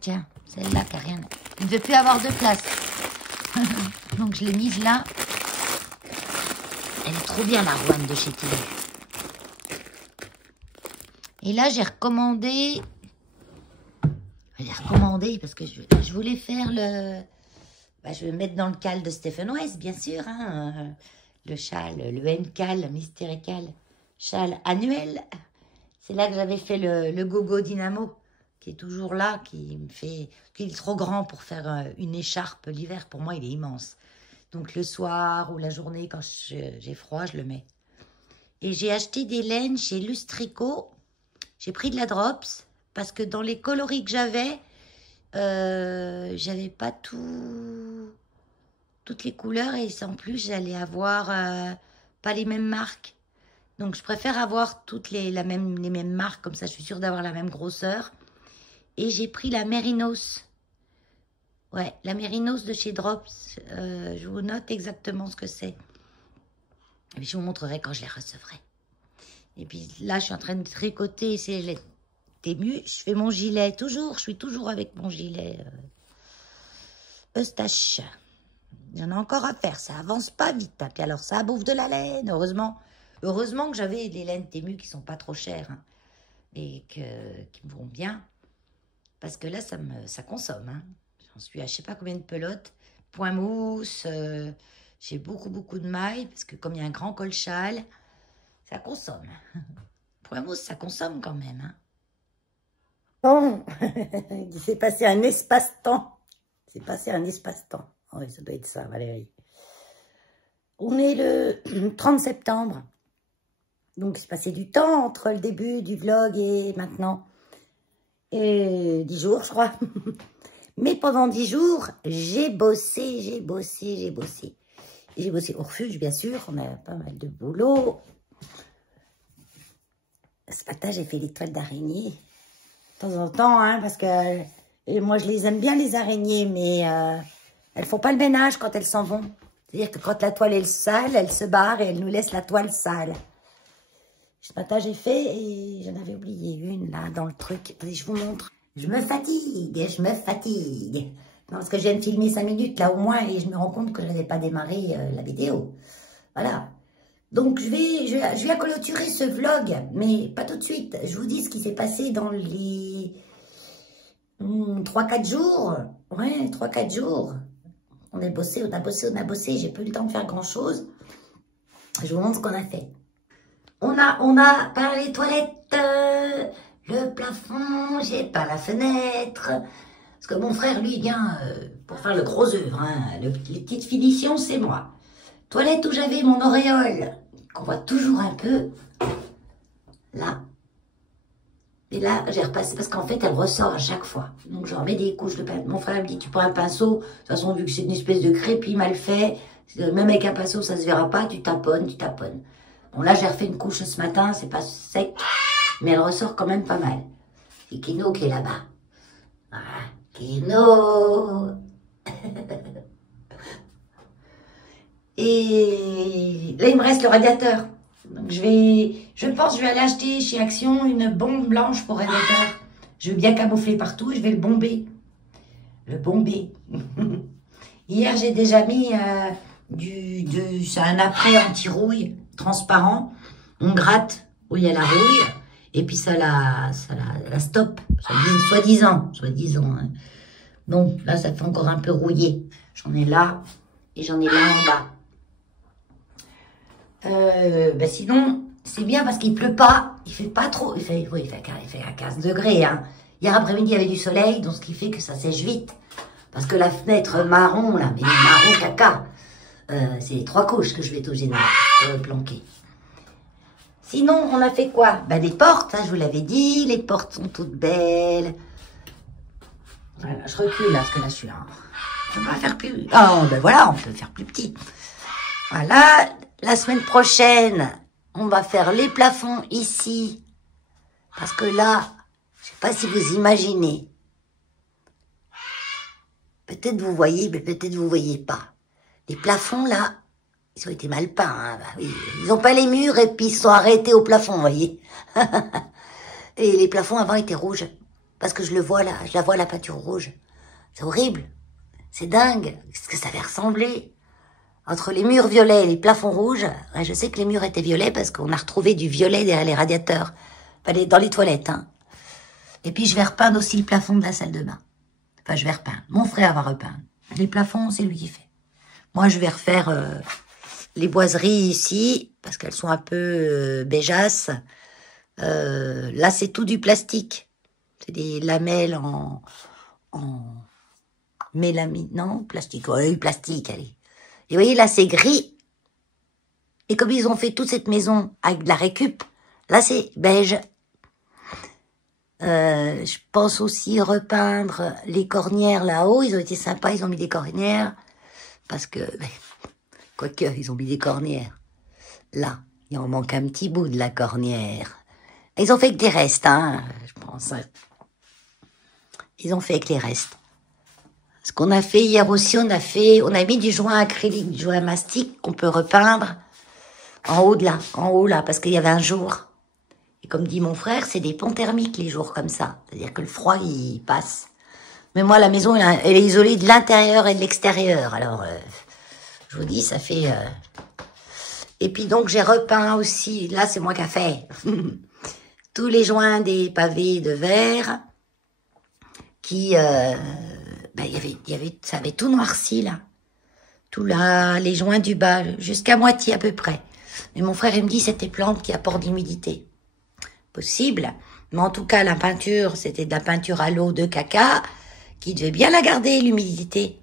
Tiens, celle-là qui a rien... Il ne veut plus avoir de place. Donc je l'ai mise là. Elle est trop bien, la Roanne de chez Temu. Et là, j'ai recommandé... parce que je voulais faire le... Bah, je vais mettre dans le cal de Stephen West, bien sûr. Hein, le châle, le M-cal, mystérical. Châle annuel. C'est là que j'avais fait le Gogo Dynamo, qui est toujours là, qui est trop grand pour faire une écharpe l'hiver. Pour moi, il est immense. Donc le soir ou la journée, quand j'ai froid, je le mets. Et j'ai acheté des laines chez Lustrico. J'ai pris de la Drops, parce que dans les coloris que j'avais pas toutes les couleurs. Et en plus, j'allais avoir pas les mêmes marques. Donc, je préfère avoir toutes les mêmes marques. Comme ça, je suis sûre d'avoir la même grosseur. Et j'ai pris la Mérinos. Ouais, la Mérinos de chez Drops. Je vous note exactement ce que c'est. Et puis, je vous montrerai quand je les recevrai. Et puis là, je suis en train de tricoter ces Temu. Je fais mon gilet. Je suis toujours avec mon gilet Eustache. J'en ai encore à faire. Ça avance pas vite. Hein. Puis alors, ça bouffe de la laine. Heureusement que j'avais des laines Temu qui sont pas trop chères. Hein, et qui me vont bien. Parce que là, ça consomme. Hein. J'en suis à je sais pas combien de pelotes. Point mousse. J'ai beaucoup de mailles. Parce que comme il y a un grand col châle, ça consomme. Point mousse, ça consomme quand même. Hein. Bon, il s'est passé un espace-temps. C'est passé un espace-temps. Oui, ça doit être ça, Valérie. On est le 30 septembre. Donc, il s'est passé du temps entre le début du vlog et maintenant. Et 10 jours, je crois. Mais pendant 10 jours, j'ai bossé. J'ai bossé au refuge, bien sûr. On a pas mal de boulot. Ce matin, j'ai fait les toiles d'araignée. De temps en temps, hein, parce que moi, je les aime bien, les araignées, mais Elles font pas le ménage quand elles s'en vont. C'est-à-dire que quand la toile est sale, elles se barrent et elles nous laissent la toile sale. Ce matin, j'ai fait et j'en avais oublié une là dans le truc. Attendez, je vous montre. Je me fatigue, je me fatigue. Non, parce que je viens de filmer 5 minutes là au moins et je me rends compte que je n'avais pas démarré la vidéo. Voilà. Donc, je vais clôturer ce vlog, mais pas tout de suite. Je vous dis ce qui s'est passé dans les 3-4 jours. Ouais, 3-4 jours. On a bossé, on a bossé, on a bossé. J'ai pas eu le temps de faire grand-chose. Je vous montre ce qu'on a fait. On a peint les toilettes, le plafond, j'ai peint la fenêtre. Parce que mon frère, lui, vient pour faire le gros œuvre. Hein. Les petites finitions, c'est moi. Toilette où j'avais mon auréole, qu'on voit toujours un peu, là. Et là, j'ai repassé, parce qu'en fait, elle ressort à chaque fois. Donc, je remets des couches de pinceau. Mon frère me dit, tu prends un pinceau. De toute façon, vu que c'est une espèce de crépi mal fait, même avec un pinceau, ça se verra pas. Tu taponnes, tu taponnes. Bon, là, j'ai refait une couche ce matin. C'est pas sec, mais elle ressort quand même pas mal. C'est Kino qui est là-bas. Voilà. Kino. Et là, il me reste le radiateur. Donc, je pense que je vais aller acheter chez Action une bombe blanche pour radiateur. Je vais bien camoufler partout et je vais le bomber. Le bomber. Hier, j'ai déjà mis c'est un après anti-rouille transparent. On gratte où il y a la rouille et puis ça la stoppe. Soi-disant. Hein. Bon, là, ça fait encore un peu rouillé. J'en ai là et j'en ai là en bas. Sinon, c'est bien parce qu'il pleut pas, il fait pas trop, il fait à 15 degrés. Hein. Hier après-midi, il y avait du soleil, donc ce qui fait que ça sèche vite. Parce que la fenêtre marron, là, mais marron caca, c'est les 3 couches que je vais être obligée de planquer. Sinon, on a fait quoi? Des portes, hein, je vous l'avais dit, les portes sont toutes belles. Voilà, je recule là, parce que là, je suis là. On va faire plus... Oh, voilà, on peut faire plus petit. Voilà. La semaine prochaine, on va faire les plafonds ici. Parce que là, je sais pas si vous imaginez. Peut-être vous voyez, mais peut-être vous voyez pas. Les plafonds, là, ils ont été mal peints. Hein, oui. Ils n'ont pas les murs et puis ils se sont arrêtés au plafond, vous voyez. Et les plafonds avant étaient rouges. Parce que je le vois là, je la vois la peinture rouge. C'est horrible. C'est dingue. Qu'est-ce que ça avait ressemblé? Entre les murs violets et les plafonds rouges, je sais que les murs étaient violets parce qu'on a retrouvé du violet derrière les radiateurs, dans les toilettes. Hein. Et puis je vais repeindre aussi le plafond de la salle de bain. Enfin, je vais repeindre. Mon frère va repeindre. Les plafonds, c'est lui qui fait. Moi, je vais refaire les boiseries ici, parce qu'elles sont un peu béjasses. Là, c'est tout du plastique. C'est des lamelles en mélamine. Non, plastique. Oui, plastique, allez. Et vous voyez, là, c'est gris. Et comme ils ont fait toute cette maison avec de la récup, là, c'est beige. Je pense aussi repeindre les cornières là-haut. Ils ont été sympas, ils ont mis des cornières. Parce que, quoique, ils ont mis des cornières. Là, il en manque un petit bout de la cornière. Ils ont fait que des restes, hein, je pense. Ils ont fait que les restes. Ce qu'on a fait hier aussi, on a mis du joint acrylique, du joint mastic qu'on peut repeindre en haut là, parce qu'il y avait un jour. Et comme dit mon frère, c'est des ponts thermiques les jours comme ça. C'est-à-dire que le froid, il passe. Mais moi, la maison, elle est isolée de l'intérieur et de l'extérieur. Alors, je vous dis, ça fait... Et puis donc, j'ai repeint aussi, là, c'est moi qui ai fait, tous les joints des pavés de verre qui... ça avait tout noirci, là. Tout là, les joints du bas, jusqu'à moitié à peu près. Mais mon frère, il me dit, c'est tes plantes qui apportent l'humidité. Possible. Mais en tout cas, la peinture, c'était de la peinture à l'eau de caca, qui devait bien la garder, l'humidité.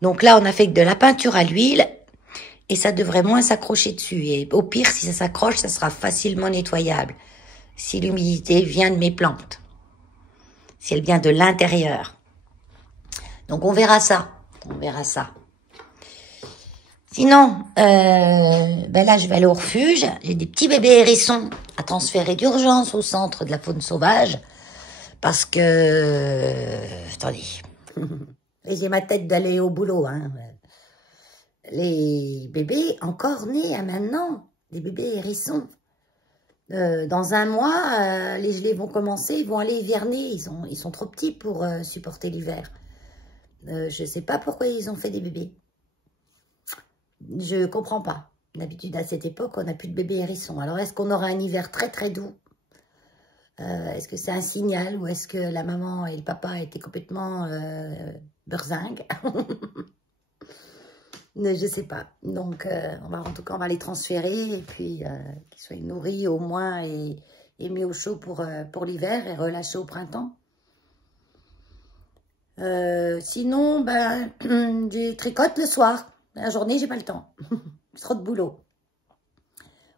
Donc là, on a fait que de la peinture à l'huile, et ça devrait moins s'accrocher dessus. Et au pire, si ça s'accroche, ça sera facilement nettoyable. Si l'humidité vient de mes plantes. Si elle vient de l'intérieur. Donc on verra ça. On verra ça. Sinon, là je vais aller au refuge. J'ai des petits bébés hérissons à transférer d'urgence au centre de la faune sauvage. Parce que... attendez. Et j'ai ma tête d'aller au boulot. Hein. Les bébés encore nés à maintenant, les bébés hérissons. Dans un mois, les gelées vont commencer, ils vont aller hiverner. Ils sont trop petits pour supporter l'hiver. Je ne sais pas pourquoi ils ont fait des bébés. Je comprends pas. D'habitude, à cette époque, on n'a plus de bébés hérissons. Alors, est-ce qu'on aura un hiver très très doux? Est-ce que c'est un signal ou est-ce que la maman et le papa étaient complètement beurzingues? Je sais pas. Donc, en tout cas, on va les transférer et puis qu'ils soient nourris au moins et mis au chaud pour l'hiver et relâchés au printemps. Sinon, ben, je tricote le soir. La journée, j'ai pas le temps. Trop de boulot.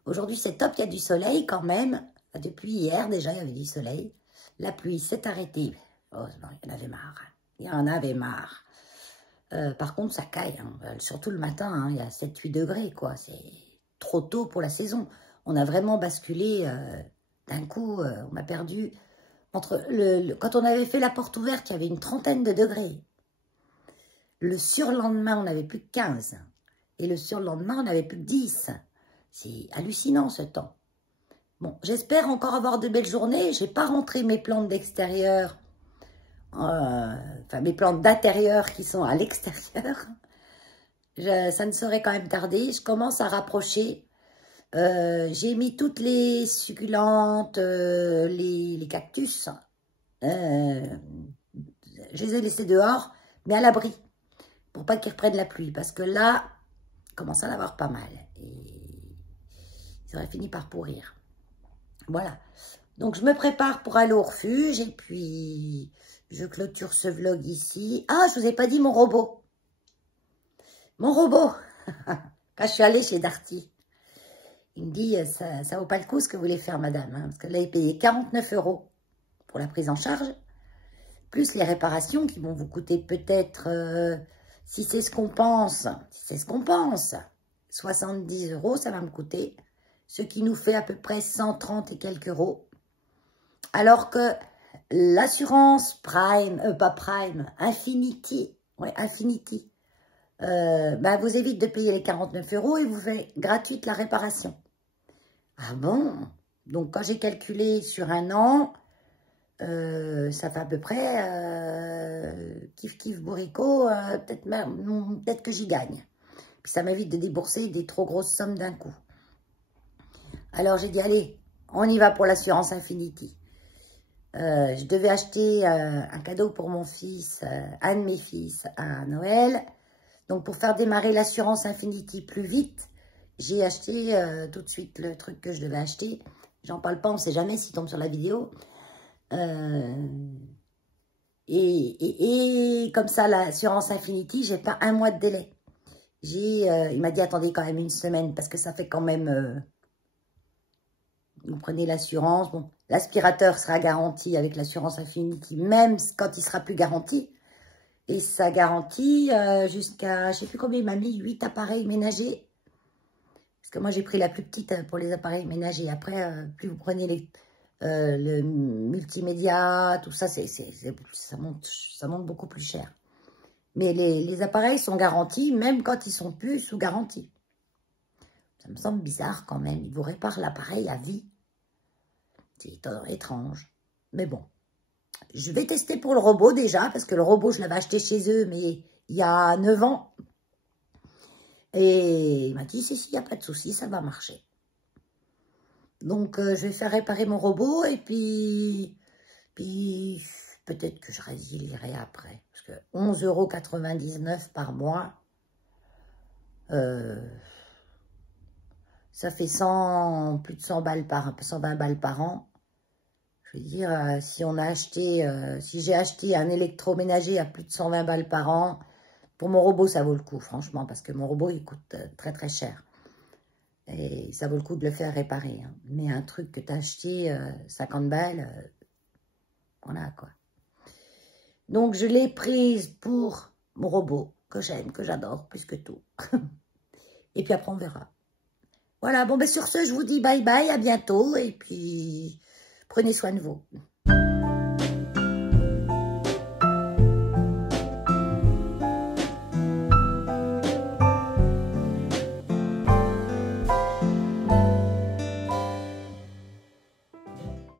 Aujourd'hui, c'est top, il y a du soleil quand même. Depuis hier, déjà, il y avait du soleil. La pluie s'est arrêtée. Oh non, il y en avait marre. Il y en avait marre. Par contre, ça caille, hein. Surtout le matin, hein, il y a 7-8 degrés, quoi. C'est trop tôt pour la saison. On a vraiment basculé d'un coup, on a perdu. Quand on avait fait la porte ouverte, il y avait une trentaine de degrés. Le surlendemain, on avait plus que 15. Et le surlendemain, on avait plus que 10. C'est hallucinant, ce temps. Bon, j'espère encore avoir de belles journées. Je n'ai pas rentré mes plantes d'extérieur. Enfin, mes plantes d'intérieur qui sont à l'extérieur. Ça ne saurait quand même tarder. Je commence à rapprocher. J'ai mis toutes les succulentes, les cactus. Je les ai laissés dehors, mais à l'abri. Pour pas qu'ils reprennent la pluie. Parce que là, je commence à en avoir pas mal. Et ils auraient fini par pourrir. Voilà. Donc, je me prépare pour aller au refuge. Et puis, je clôture ce vlog ici. Ah, je vous ai pas dit mon robot. Mon robot. Quand je suis allée chez Darty. Il me dit, ça vaut pas le coup ce que vous voulez faire, madame. Hein, parce que là, il payé 49 € pour la prise en charge. Plus les réparations qui vont vous coûter peut-être, si c'est ce qu'on pense, 70 € ça va me coûter. Ce qui nous fait à peu près 130 et quelques euros. Alors que l'assurance Prime, pas Prime, Infinity, ouais, Infinity, bah, vous évite de payer les 49 € et vous fait gratuite la réparation. Ah bon? Donc, quand j'ai calculé sur un an, ça fait à peu près, kiff bourricot, peut-être que j'y gagne. Puis ça m'évite de débourser des trop grosses sommes d'un coup. Alors, j'ai dit, allez, on y va pour l'assurance Infinity. Je devais acheter un cadeau pour mon fils, un de mes fils, à Noël. Donc, pour faire démarrer l'assurance Infinity plus vite, j'ai acheté tout de suite le truc que je devais acheter. J'en parle pas, on ne sait jamais s'il tombe sur la vidéo. Et comme ça, l'assurance Infinity, j'ai pas un mois de délai. Il m'a dit, attendez quand même une semaine, parce que ça fait quand même... vous prenez l'assurance, bon, l'aspirateur sera garanti avec l'assurance Infinity, même quand il sera plus garanti. Et ça garantit jusqu'à, je sais plus combien il m'a mis, 8 appareils ménagers. Parce que moi, j'ai pris la plus petite pour les appareils ménagers. Après, plus vous prenez le multimédia, tout ça, ça monte beaucoup plus cher. Mais les appareils sont garantis, même quand ils sont plus sous garantie. Ça me semble bizarre quand même. Ils vous réparent l'appareil à vie. C'est étrange. Mais bon. Je vais tester pour le robot déjà, parce que le robot, je l'avais acheté chez eux, mais il y a 9 ans. Et il m'a dit, si, il n'y a pas de souci, ça va marcher. Donc, je vais faire réparer mon robot, et puis peut-être que je résilierai après. Parce que 11,99 € par mois, ça fait plus de 120 balles par an. Je veux dire, si j'ai acheté un électroménager à plus de 120 balles par an, pour mon robot, ça vaut le coup, franchement, parce que mon robot, il coûte très, très cher. Et ça vaut le coup de le faire réparer. Hein. Mais un truc que tu as acheté 50 balles, voilà, quoi. Donc, je l'ai prise pour mon robot, que j'aime, que j'adore, plus que tout. Et puis après, on verra. Voilà, bon, ben sur ce, je vous dis bye bye, à bientôt, et puis... prenez soin de vous.